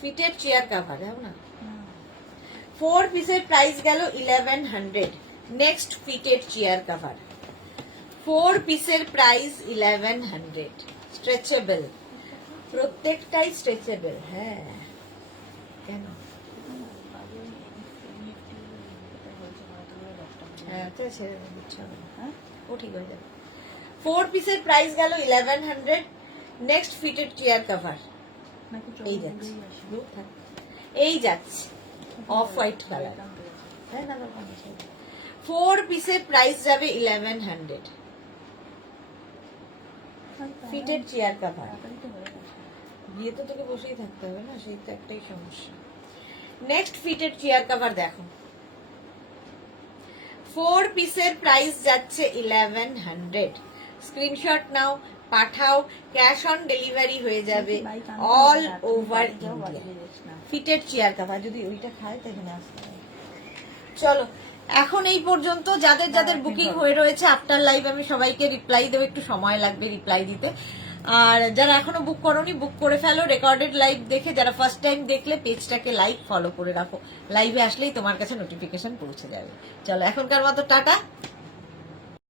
ফিটেড চেয়ার কভার দাও না। 4 পিসের প্রাইস গেল 1100। নেক্সট ফিটেড চেয়ার কভার 4 পিসের প্রাইস 1100, স্ট্রেচেবল, প্রত্যেকটাই স্ট্রেচেবল। হ্যাঁ কেন, হ্যাঁ তো ছেড়ে দিচ্ছি, হ্যাঁ ও ঠিক হয়ে যাবে। 4 পিসের প্রাইস গেল 1100। নেক্সট ফিটেড চেয়ার কভার, এই যাচ্ছে, এই যাচ্ছে অফ হোয়াইট কালার। হ্যাঁ না 4 পিসের প্রাইস যাবে 1100, ফিটেড চেয়ার কভার। বিয়ে তো তোকে বসেই থাকতে হবে না, সেই তো একটাই সমস্যা। নেক্সট ফিটেড চেয়ার কভার দেখো, 4 পিসের প্রাইস যাচ্ছে 1100। স্ক্রিনশট নাও, পাঠাও, ক্যাশ অন ডেলিভারি হয়ে যাবে all over India. Fitted chair cover যদি ওইটা খায় তাহলে আসতে হবে। চলো এখন এই পর্যন্ত। যাদের যাদের বুকিং হয়ে রয়েছে আফটার লাইভ আমি সবাইকে রিপ্লাই দেবো, একটু সময় লাগবে রিপ্লাই দিতে। আর যারা এখনো বুক করোনি বুক করে ফেলো রেকর্ডেড লাইভ দেখে। যারা ফার্স্ট টাইম দেখলে পেজটাকে লাইক ফলো করে রাখো, লাইভে আসলেই তোমার কাছে নোটিফিকেশন পৌঁছে যাবে। চলো এখনকার মতো টাটা।